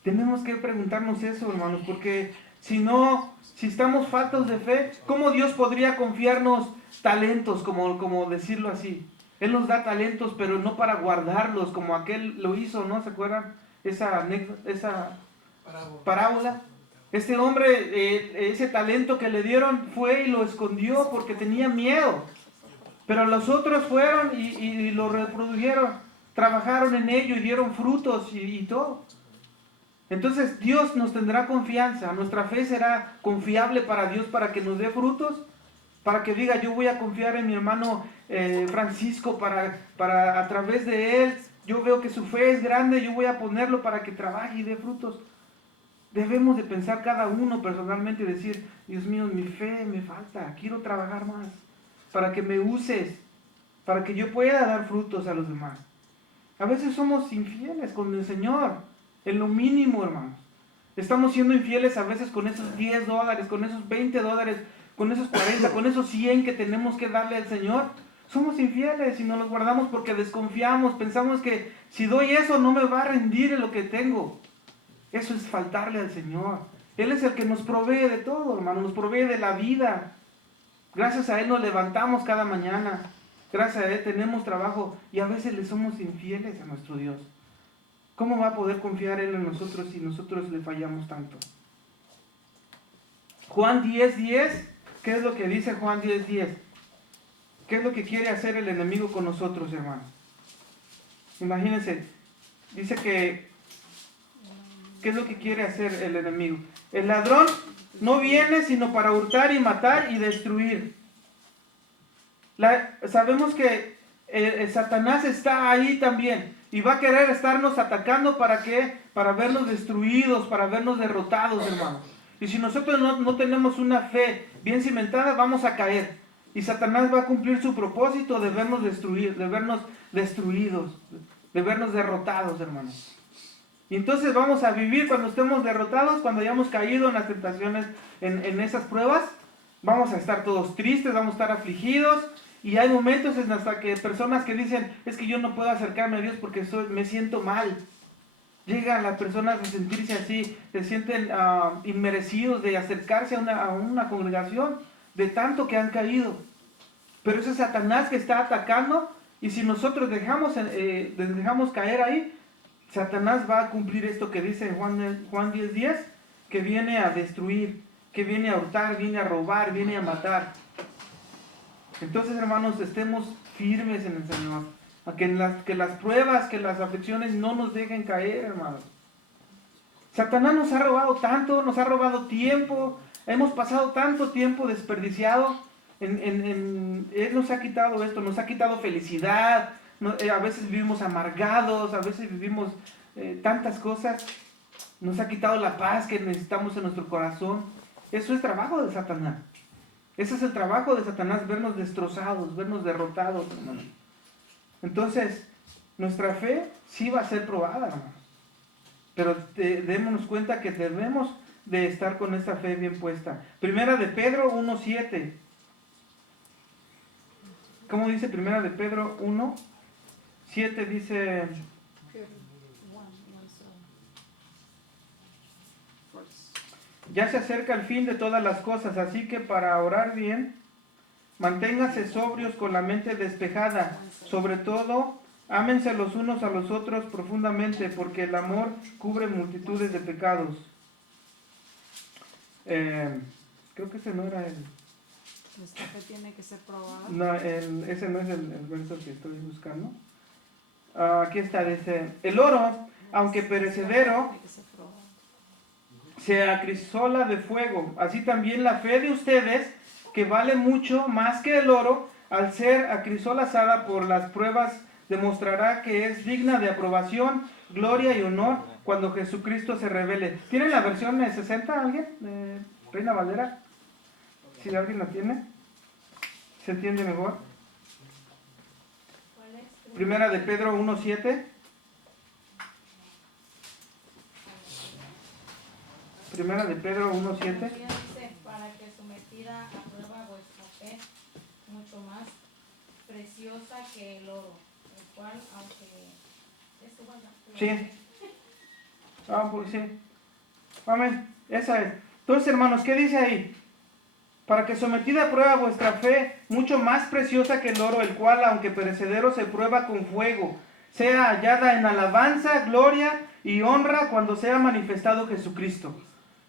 Tenemos que preguntarnos eso, hermanos, porque si estamos faltos de fe, ¿cómo Dios podría confiarnos talentos, como decirlo así? Él nos da talentos, pero no para guardarlos, como aquel lo hizo, ¿no? ¿Se acuerdan? Esa parábola. Este hombre, ese talento que le dieron, fue y lo escondió porque tenía miedo. Pero los otros fueron y lo reprodujeron, trabajaron en ello y dieron frutos y todo. Entonces Dios nos tendrá confianza, nuestra fe será confiable para Dios para que nos dé frutos, para que diga yo voy a confiar en mi hermano Francisco para a través de él, yo veo que su fe es grande, yo voy a ponerlo para que trabaje y dé frutos. Debemos de pensar cada uno personalmente y decir, Dios mío, mi fe me falta, quiero trabajar más, para que me uses, para que yo pueda dar frutos a los demás. A veces somos infieles con el Señor, en lo mínimo, hermanos. Estamos siendo infieles a veces con esos $10, con esos $20, con esos 40, con esos 100 que tenemos que darle al Señor. Somos infieles y nos los guardamos porque desconfiamos, pensamos que si doy eso no me va a rendir en lo que tengo. Eso es faltarle al Señor. Él es el que nos provee de todo, hermano, nos provee de la vida. Gracias a Él nos levantamos cada mañana. Gracias a Él tenemos trabajo y a veces le somos infieles a nuestro Dios. ¿Cómo va a poder confiar Él en nosotros si nosotros le fallamos tanto? Juan 10:10, ¿qué es lo que dice Juan 10:10? ¿Qué es lo que quiere hacer el enemigo con nosotros, hermanos? Imagínense, dice que, ¿qué es lo que quiere hacer el enemigo? El ladrón no viene sino para hurtar y matar y destruir. Sabemos que Satanás está ahí también. Y va a querer estarnos atacando ¿para qué? Para vernos destruidos, para vernos derrotados, hermanos. Y si nosotros no tenemos una fe bien cimentada, vamos a caer. Y Satanás va a cumplir su propósito de vernos destruidos, de vernos derrotados, hermanos. Y entonces vamos a vivir cuando estemos derrotados, cuando hayamos caído en las tentaciones, en esas pruebas. Vamos a estar todos tristes, vamos a estar afligidos. Y hay momentos en hasta que personas que dicen, es que yo no puedo acercarme a Dios porque me siento mal. Llegan las personas a sentirse así, se sienten inmerecidos de acercarse a una congregación de tanto que han caído. Pero ese es Satanás que está atacando y si nosotros dejamos caer ahí, Satanás va a cumplir esto que dice en Juan 10:10, que viene a destruir, que viene a hurtar, viene a robar, viene a matar. Entonces, hermanos, estemos firmes en el Señor. A que las pruebas, que las aflicciones no nos dejen caer, hermanos. Satanás nos ha robado tanto, nos ha robado tiempo. Hemos pasado tanto tiempo desperdiciado. Él nos ha quitado esto, nos ha quitado felicidad. A veces vivimos amargados, a veces vivimos tantas cosas. nos ha quitado la paz que necesitamos en nuestro corazón. Eso es trabajo de Satanás. Ese es el trabajo de Satanás, vernos destrozados, vernos derrotados, hermanos. Entonces, nuestra fe sí va a ser probada, hermanos. Pero démonos cuenta que debemos de estar con esta fe bien puesta. Primera de Pedro 1:7. ¿Cómo dice Primera de Pedro 1:7? Dice... Ya se acerca el fin de todas las cosas, así que para orar bien, manténganse sobrios con la mente despejada. Sobre todo, ámense los unos a los otros profundamente, porque el amor cubre multitudes de pecados. Creo que ese no era el... Nuestra fe tiene que ser probada. No, ese no es el verso que estoy buscando. Aquí está, dice, el oro, aunque perecedero, Tiene que ser probada. se acrisola de fuego. Así también la fe de ustedes, que vale mucho más que el oro, al ser acrisolada por las pruebas, demostrará que es digna de aprobación, gloria y honor cuando Jesucristo se revele. ¿Tienen la versión de 60 alguien? ¿De Reina Valera? Si alguien la tiene, ¿se entiende mejor? ¿Cuál es? Primera de Pedro 1:7. Primera de Pedro 1:7. Dice, para que sometida a prueba vuestra fe, mucho más preciosa que el oro, el cual, aunque esto vaya. Sí. Pues sí. Amén. Esa es. Entonces, hermanos, ¿qué dice ahí? Para que sometida a prueba vuestra fe, mucho más preciosa que el oro, el cual, aunque perecedero, se prueba con fuego, sea hallada en alabanza, gloria y honra cuando sea manifestado Jesucristo.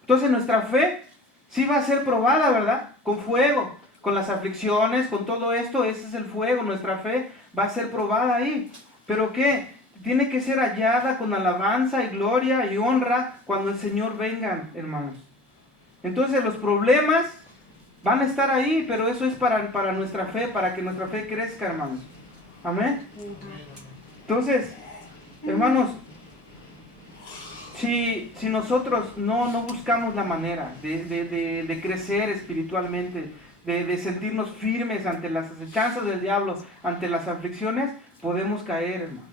Entonces nuestra fe sí va a ser probada, ¿verdad? Con fuego, con las aflicciones, con todo esto, ese es el fuego. Nuestra fe va a ser probada ahí. ¿Pero qué? Tiene que ser hallada con alabanza y gloria y honra cuando el Señor venga, hermanos. Entonces los problemas van a estar ahí, pero eso es para nuestra fe, para que nuestra fe crezca, hermanos. Amén. Entonces, hermanos, si nosotros no buscamos la manera de crecer espiritualmente, de sentirnos firmes ante las acechanzas del diablo, ante las aflicciones, podemos caer, hermanos.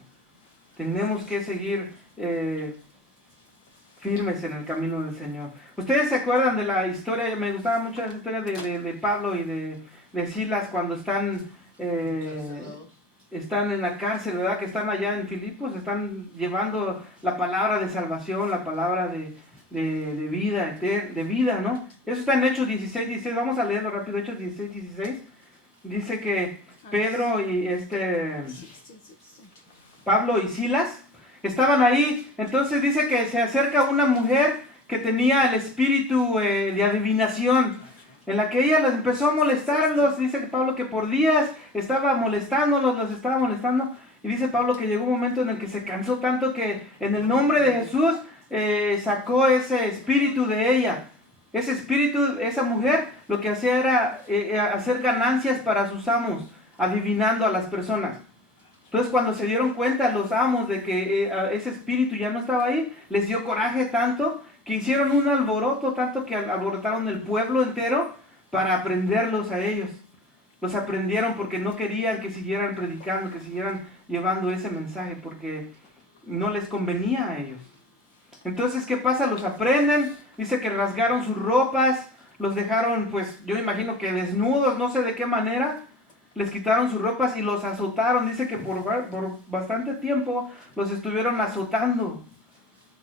Tenemos que seguir firmes en el camino del Señor. ¿Ustedes se acuerdan de la historia? Me gustaba mucho la historia de Pablo y de Silas cuando están en la cárcel, ¿verdad? Que están allá en Filipos, están llevando la palabra de salvación, la palabra de vida, ¿no? Eso está en Hechos 16. Vamos a leerlo rápido. Hechos 16. Dice que Pedro y Pablo y Silas estaban ahí. Entonces dice que se acerca una mujer que tenía el espíritu de adivinación, en la que ella les empezó a molestarlos. Dice que Pablo que por días estaba molestándolos, los estaba molestando. Y dice Pablo que llegó un momento en el que se cansó tanto que en el nombre de Jesús sacó ese espíritu de ella. Ese espíritu, esa mujer, lo que hacía era hacer ganancias para sus amos, adivinando a las personas. Entonces cuando se dieron cuenta los amos de que ese espíritu ya no estaba ahí, les dio coraje tanto que hicieron un alboroto, tanto que alborotaron el pueblo entero para aprenderlos a ellos. Los aprendieron porque no querían que siguieran predicando, que siguieran llevando ese mensaje, porque no les convenía a ellos. Entonces, ¿qué pasa? Los aprenden, dice que rasgaron sus ropas, los dejaron, pues, yo imagino que desnudos, no sé de qué manera, les quitaron sus ropas y los azotaron. Dice que por bastante tiempo los estuvieron azotando.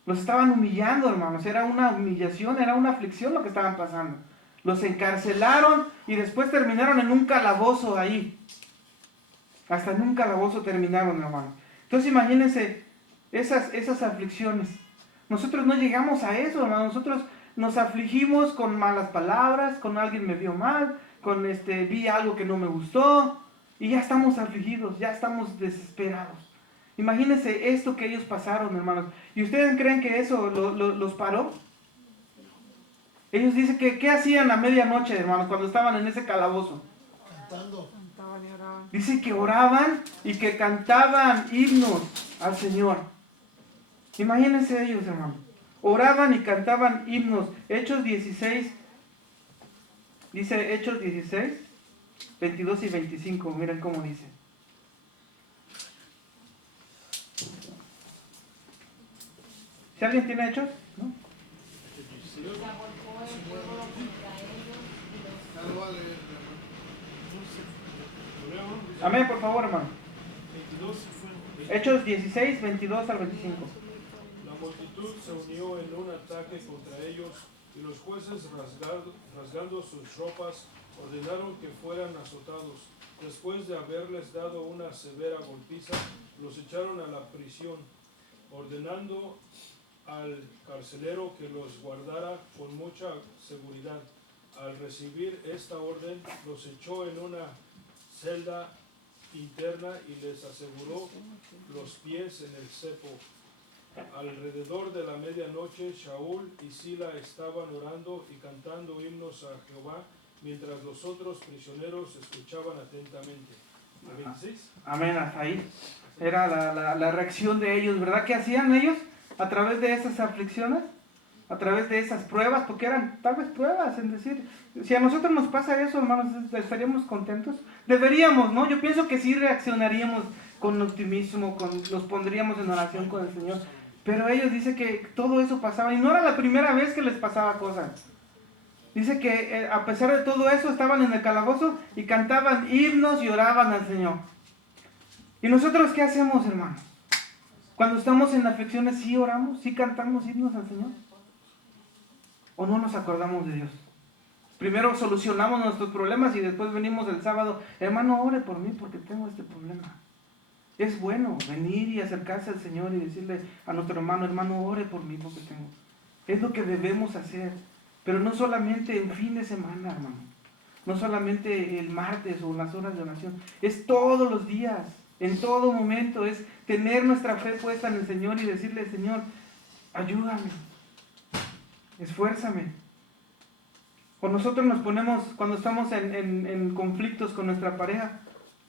Los estaban humillando, hermanos. Era una humillación, era una aflicción lo que estaban pasando. Los encarcelaron y después terminaron en un calabozo ahí. Hasta en un calabozo terminaron, hermanos. Entonces imagínense esas aflicciones. Nosotros no llegamos a eso, hermanos. Nosotros nos afligimos con malas palabras, con alguien me vio mal, con vi algo que no me gustó, y ya estamos afligidos, ya estamos desesperados. Imagínense esto que ellos pasaron, hermanos. ¿Y ustedes creen que eso los paró? Ellos dicen que ¿qué hacían a medianoche, hermanos, cuando estaban en ese calabozo? Cantaban y oraban. Dicen que oraban y que cantaban himnos al Señor. Imagínense ellos, hermanos. oraban y cantaban himnos. Hechos 16, dice Hechos 16, 22 y 25, miren cómo dice. ¿Si alguien tiene Hechos? ¿No? Se agolpó el pueblo contra ellos y los Amén, por favor, hermano. Hechos 16, 22 al 25. La multitud se unió en un ataque contra ellos y los jueces, rasgando sus ropas, ordenaron que fueran azotados. Después de haberles dado una severa golpiza, los echaron a la prisión, ordenando al carcelero que los guardara con mucha seguridad. Al recibir esta orden, los echó en una celda interna y les aseguró los pies en el cepo. Alrededor de la medianoche, Shaul y Sila estaban orando y cantando himnos a Jehová, mientras los otros prisioneros escuchaban atentamente. ¿El 26? Amén, hasta ahí. Era la reacción de ellos, ¿verdad? ¿Qué hacían ellos a través de esas aflicciones? A través de esas pruebas, porque eran tal vez pruebas, en decir, si a nosotros nos pasa eso, hermanos, ¿estaríamos contentos? Deberíamos, ¿no? Yo pienso que sí reaccionaríamos con optimismo, los pondríamos en oración con el Señor. Pero ellos dicen que todo eso pasaba, y no era la primera vez que les pasaba cosas. Dice que a pesar de todo eso, estaban en el calabozo y cantaban himnos y oraban al Señor. ¿Y nosotros qué hacemos, hermanos? Cuando estamos en aflicciones, ¿sí oramos? ¿Sí cantamos himnos al Señor? ¿O no nos acordamos de Dios? Primero solucionamos nuestros problemas y después venimos el sábado, hermano, ore por mí porque tengo este problema. Es bueno venir y acercarse al Señor y decirle a nuestro hermano, hermano, ore por mí porque tengo. Es lo que debemos hacer. Pero no solamente en fin de semana, hermano. No solamente el martes o las horas de oración. Es todos los días, en todo momento. Es tener nuestra fe puesta en el Señor y decirle, Señor, ayúdame. Esfuérzame. O nosotros nos ponemos, cuando estamos en conflictos con nuestra pareja,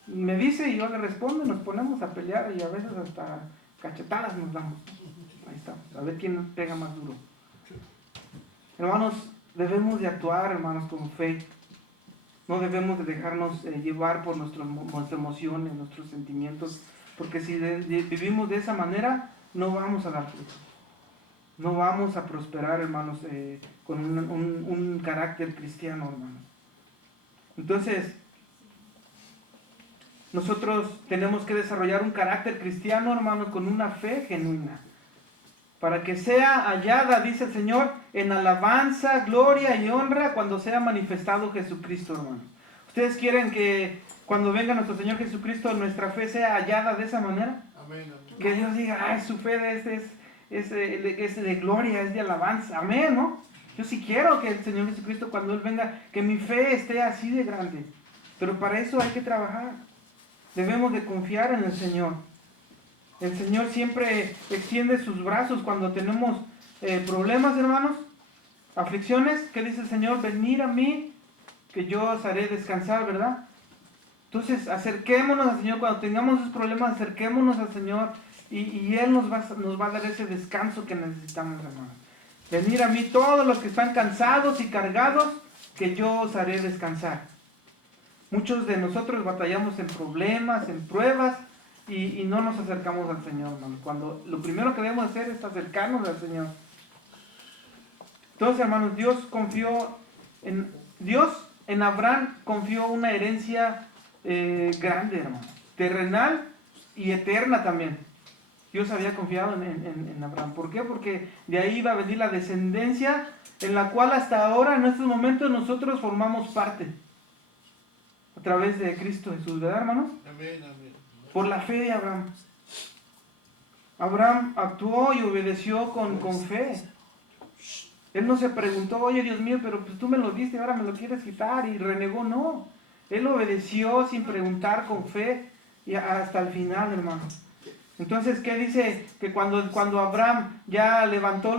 me dice y yo le respondo, nos ponemos a pelear y a veces hasta cachetadas nos damos. Ahí estamos, a ver quién pega más duro. Hermanos, debemos de actuar, hermanos, con fe. No debemos de dejarnos llevar por nuestras emociones, nuestros sentimientos, porque si vivimos de esa manera, no vamos a dar fruto. No vamos a prosperar, hermanos, con un carácter cristiano, hermanos. Entonces, nosotros tenemos que desarrollar un carácter cristiano, hermanos, con una fe genuina. Para que sea hallada, dice el Señor, en alabanza, gloria y honra cuando sea manifestado Jesucristo, hermanos. ¿Ustedes quieren que cuando venga nuestro Señor Jesucristo nuestra fe sea hallada de esa manera? Amén, amén. Que Dios diga, ay, su fe es de gloria, es de alabanza. Amén, ¿no? Yo sí quiero que el Señor Jesucristo cuando Él venga, que mi fe esté así de grande. Pero para eso hay que trabajar. Debemos de confiar en el Señor. El Señor siempre extiende sus brazos cuando tenemos problemas, hermanos, aflicciones. ¿Qué dice el Señor? Venid a mí, que yo os haré descansar, ¿verdad? Entonces, acerquémonos al Señor. Cuando tengamos esos problemas, acerquémonos al Señor y Él nos va a dar ese descanso que necesitamos, hermanos. Venid a mí todos los que están cansados y cargados, que yo os haré descansar. Muchos de nosotros batallamos en problemas, en pruebas, y no nos acercamos al Señor, hermanos. Cuando lo primero que debemos hacer es acercarnos al Señor. Entonces, hermanos, Dios en Abraham confió una herencia grande, hermano, terrenal y eterna también. Dios había confiado en Abraham. ¿Por qué? Porque de ahí iba a venir la descendencia en la cual hasta ahora, en estos momentos, nosotros formamos parte. A través de Cristo Jesús, ¿verdad, hermanos? Amén, amén. Por la fe de Abraham. Abraham actuó y obedeció con fe. Él no se preguntó, oye Dios mío, pero pues tú me lo diste, ahora me lo quieres quitar, y renegó, no. Él obedeció sin preguntar, con fe, y hasta el final, hermano. Entonces, ¿qué dice? Que cuando Abraham ya levantó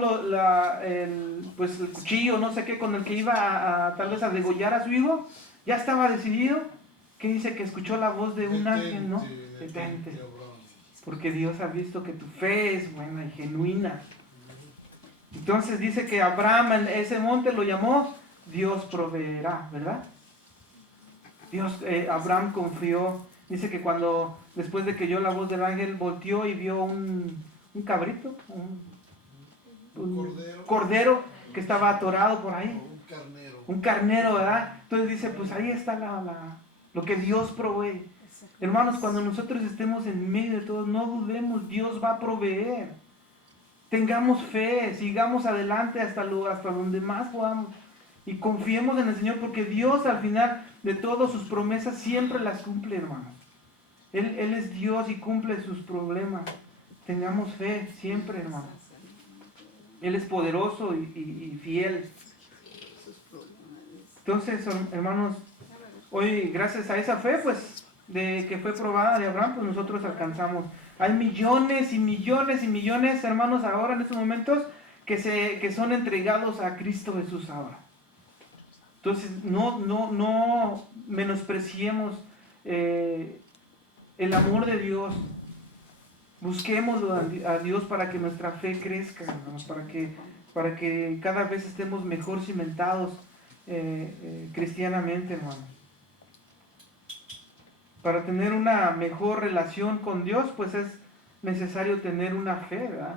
el cuchillo, no sé qué, con el que iba tal vez a degollar a su hijo, ya estaba decidido. ¿Qué dice? Que escuchó la voz de un ángel, ¿no? Detente. Porque Dios ha visto que tu fe es buena y genuina. Entonces dice que Abraham en ese monte lo llamó Dios proveerá, ¿verdad? Abraham confió. Dice que cuando, después de que oyó la voz del ángel, volteó y vio un cabrito, un cordero que estaba atorado por ahí. Un carnero, ¿verdad? Entonces dice, pues ahí está lo que Dios provee. Hermanos, cuando nosotros estemos en medio de todo, no dudemos, Dios va a proveer. Tengamos fe, sigamos adelante hasta donde más podamos. Y confiemos en el Señor, porque Dios al final de todas sus promesas siempre las cumple, hermanos. Él es Dios y cumple sus problemas. Tengamos fe siempre, hermanos. Él es poderoso y fiel. Entonces, hermanos, hoy gracias a esa fe, pues, de que fue probada de Abraham, pues nosotros alcanzamos. Hay millones y millones y millones, hermanos, ahora en estos momentos, que son entregados a Cristo Jesús ahora. Entonces, no menospreciemos el amor de Dios. Busquémoslo a Dios para que nuestra fe crezca, hermanos, para que cada vez estemos mejor cimentados cristianamente, hermanos. Para tener una mejor relación con Dios, pues es necesario tener una fe, ¿verdad?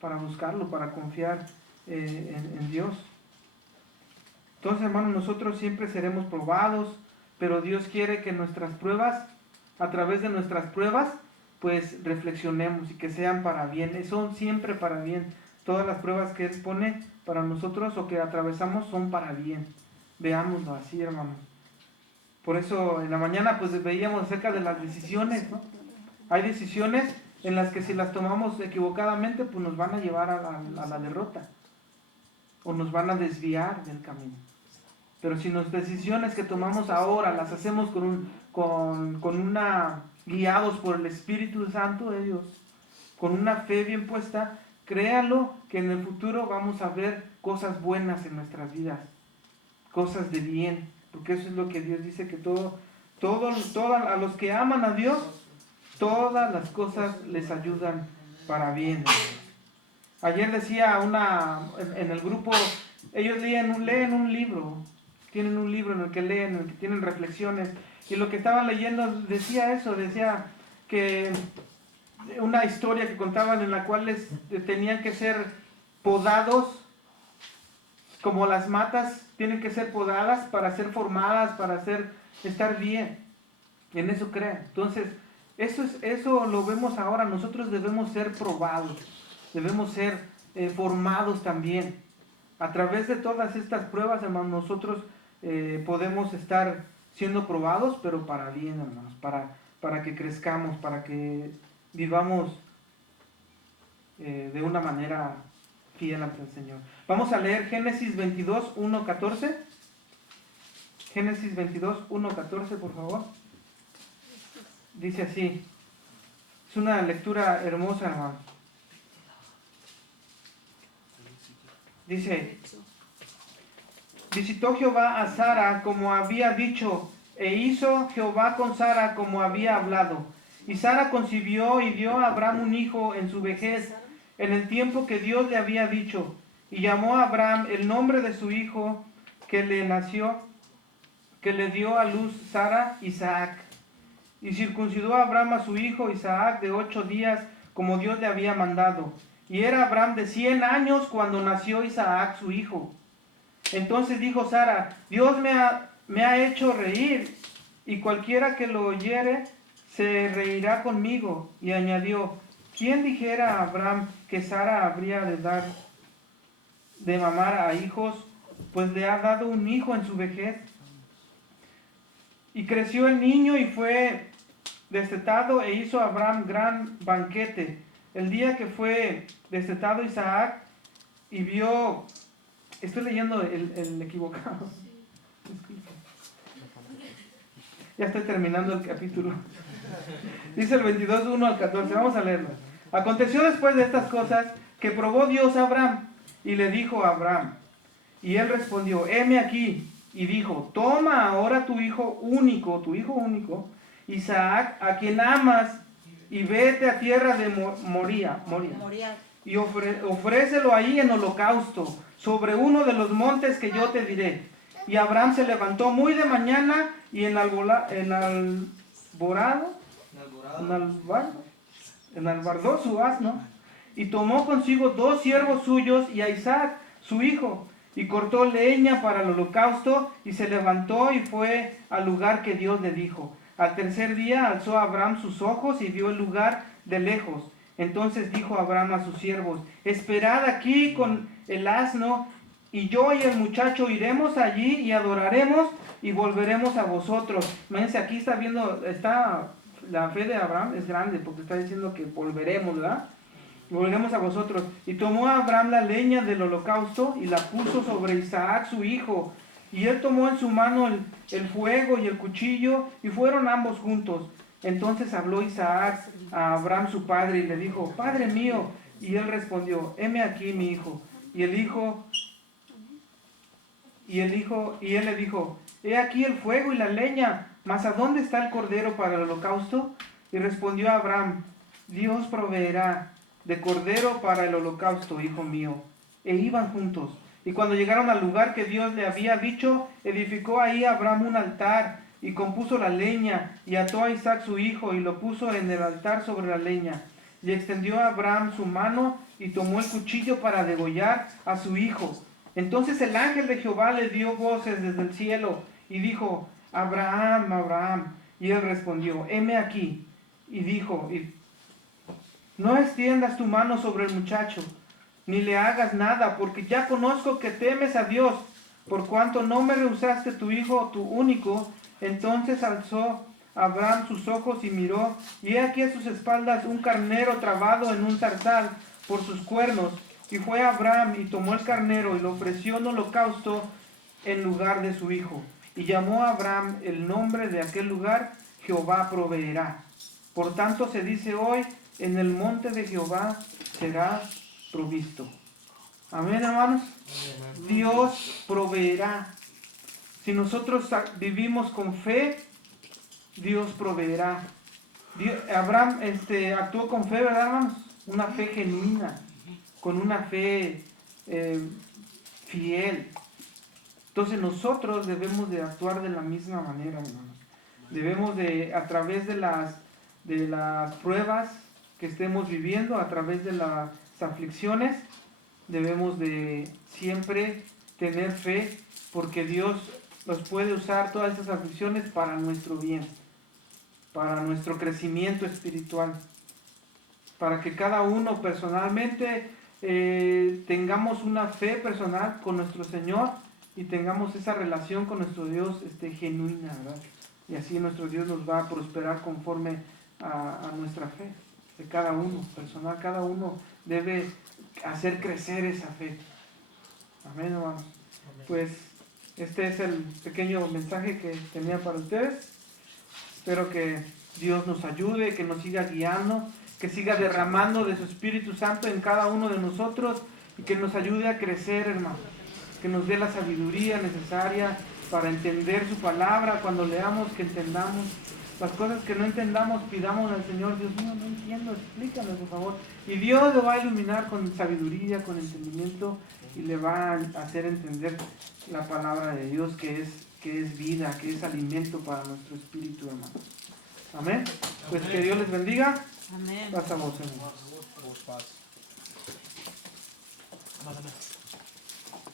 Para buscarlo, para confiar en Dios. Entonces, hermanos, nosotros siempre seremos probados, pero Dios quiere que nuestras pruebas, a través de nuestras pruebas, pues reflexionemos y que sean para bien. Son siempre para bien. Todas las pruebas que Él pone para nosotros o que atravesamos son para bien. Veámoslo así, hermanos. Por eso en la mañana pues veíamos acerca de las decisiones, ¿no? Hay decisiones en las que si las tomamos equivocadamente pues nos van a llevar a la derrota o nos van a desviar del camino. Pero si las decisiones que tomamos ahora las hacemos guiados por el Espíritu Santo de Dios, con una fe bien puesta, créanlo que en el futuro vamos a ver cosas buenas en nuestras vidas, cosas de bien, porque eso es lo que Dios dice, que a los que aman a Dios, todas las cosas les ayudan para bien. Ayer decía en el grupo, ellos leen un libro, tienen un libro en el que leen, en el que tienen reflexiones, y lo que estaban leyendo decía que una historia que contaban en la cual tenían que ser podados, como las matas tienen que ser podadas para ser formadas, para estar bien. En eso crean. Entonces, eso lo vemos ahora. Nosotros debemos ser probados, debemos ser formados también. A través de todas estas pruebas, hermanos, nosotros podemos estar siendo probados, pero para bien, hermanos, para que crezcamos, para que vivamos de una manera fiel ante el Señor. Vamos a leer Génesis 22, 1, 14. Génesis 22, 1, 14, por favor. Dice así. Es una lectura hermosa, hermano. Dice: visitó Jehová a Sara como había dicho, e hizo Jehová con Sara como había hablado. Y Sara concibió y dio a Abraham un hijo en su vejez, en el tiempo que Dios le había dicho. Y llamó a Abraham el nombre de su hijo que le nació, que le dio a luz Sara, Isaac. Y circuncidó a Abraham a su hijo Isaac de 8 días, como Dios le había mandado. Y era Abraham de 100 años cuando nació Isaac su hijo. Entonces dijo Sara: Dios me ha hecho reír, y cualquiera que lo oyere se reirá conmigo. Y añadió: ¿quién dijera a Abraham que Sara habría de dar de mamar a hijos? Pues le ha dado un hijo en su vejez. Y creció el niño y fue destetado, e hizo Abraham gran banquete. El día que fue destetado Isaac y vio... Estoy leyendo el equivocado. Disculpe. Ya estoy terminando el capítulo. Dice el 22, 1 al 14. Vamos a leerlo. Aconteció después de estas cosas que probó Dios a Abraham y le dijo a Abraham. Y él respondió: heme aquí. Y dijo: toma ahora tu hijo único, Isaac, a quien amas, y vete a tierra de Moría, y ofrécelo ahí en holocausto, sobre uno de los montes que yo te diré. Y Abraham se levantó muy de mañana y enalbardó su asno, y tomó consigo 2 siervos suyos y a Isaac, su hijo, y cortó leña para el holocausto, y se levantó y fue al lugar que Dios le dijo. Al tercer día alzó Abraham sus ojos y vio el lugar de lejos. Entonces dijo Abraham a sus siervos: esperad aquí con el asno, y yo y el muchacho iremos allí y adoraremos y volveremos a vosotros. Fíjense, aquí la fe de Abraham es grande, porque está diciendo que volveremos, ¿verdad? Volveremos a vosotros. Y tomó Abraham la leña del holocausto y la puso sobre Isaac su hijo. Y él tomó en su mano el fuego y el cuchillo, y fueron ambos juntos. Entonces habló Isaac a Abraham su padre y le dijo: Padre mío. Y él respondió: heme aquí, mi hijo. Y él le dijo: he aquí el fuego y la leña, mas ¿a dónde está el cordero para el holocausto? Y respondió Abraham: Dios proveerá de cordero para el holocausto, hijo mío. E iban juntos. Y cuando llegaron al lugar que Dios le había dicho, edificó ahí Abraham un altar, y compuso la leña, y ató a Isaac su hijo, y lo puso en el altar sobre la leña. Y extendió a Abraham su mano, y tomó el cuchillo para degollar a su hijo. Entonces el ángel de Jehová le dio voces desde el cielo, y dijo: Abraham, Abraham. Y él respondió: heme aquí. Y dijo: no extiendas tu mano sobre el muchacho, ni le hagas nada, porque ya conozco que temes a Dios, por cuanto no me rehusaste tu hijo, tu único. Entonces alzó Abraham sus ojos y miró, y he aquí a sus espaldas un carnero trabado en un zarzal por sus cuernos. Y fue Abraham y tomó el carnero y lo ofreció en holocausto en lugar de su hijo. Y llamó a Abraham el nombre de aquel lugar: Jehová proveerá. Por tanto se dice hoy: en el monte de Jehová será provisto. Amén, hermanos. Dios proveerá. Si nosotros vivimos con fe, Dios proveerá. Abraham actuó con fe, ¿verdad, hermanos? Una fe genuina, con una fe fiel. Entonces nosotros debemos de actuar de la misma manera, hermanos. Debemos de, a través de las pruebas que estemos viviendo, a través de las aflicciones, debemos de siempre tener fe, porque Dios nos puede usar todas estas aflicciones para nuestro bien, para nuestro crecimiento espiritual, para que cada uno personalmente tengamos una fe personal con nuestro Señor y tengamos esa relación con nuestro Dios genuina, ¿verdad? Y así nuestro Dios nos va a prosperar conforme a nuestra fe de cada uno, personal. Cada uno debe hacer crecer esa fe. Amén, hermanos. Pues este es el pequeño mensaje que tenía para ustedes. Espero que Dios nos ayude, que nos siga guiando, que siga derramando de su Espíritu Santo en cada uno de nosotros y que nos ayude a crecer, hermanos. Que nos dé la sabiduría necesaria para entender su palabra. Cuando leamos, que entendamos las cosas que no entendamos, pidamos al Señor: Dios mío, no entiendo, explícame por favor. Y Dios lo va a iluminar con sabiduría, con entendimiento, y le va a hacer entender la palabra de Dios, que es vida, que es alimento para nuestro espíritu, hermano. Amén. Pues que Dios les bendiga. Amén. Pasamos, hermano. Amén.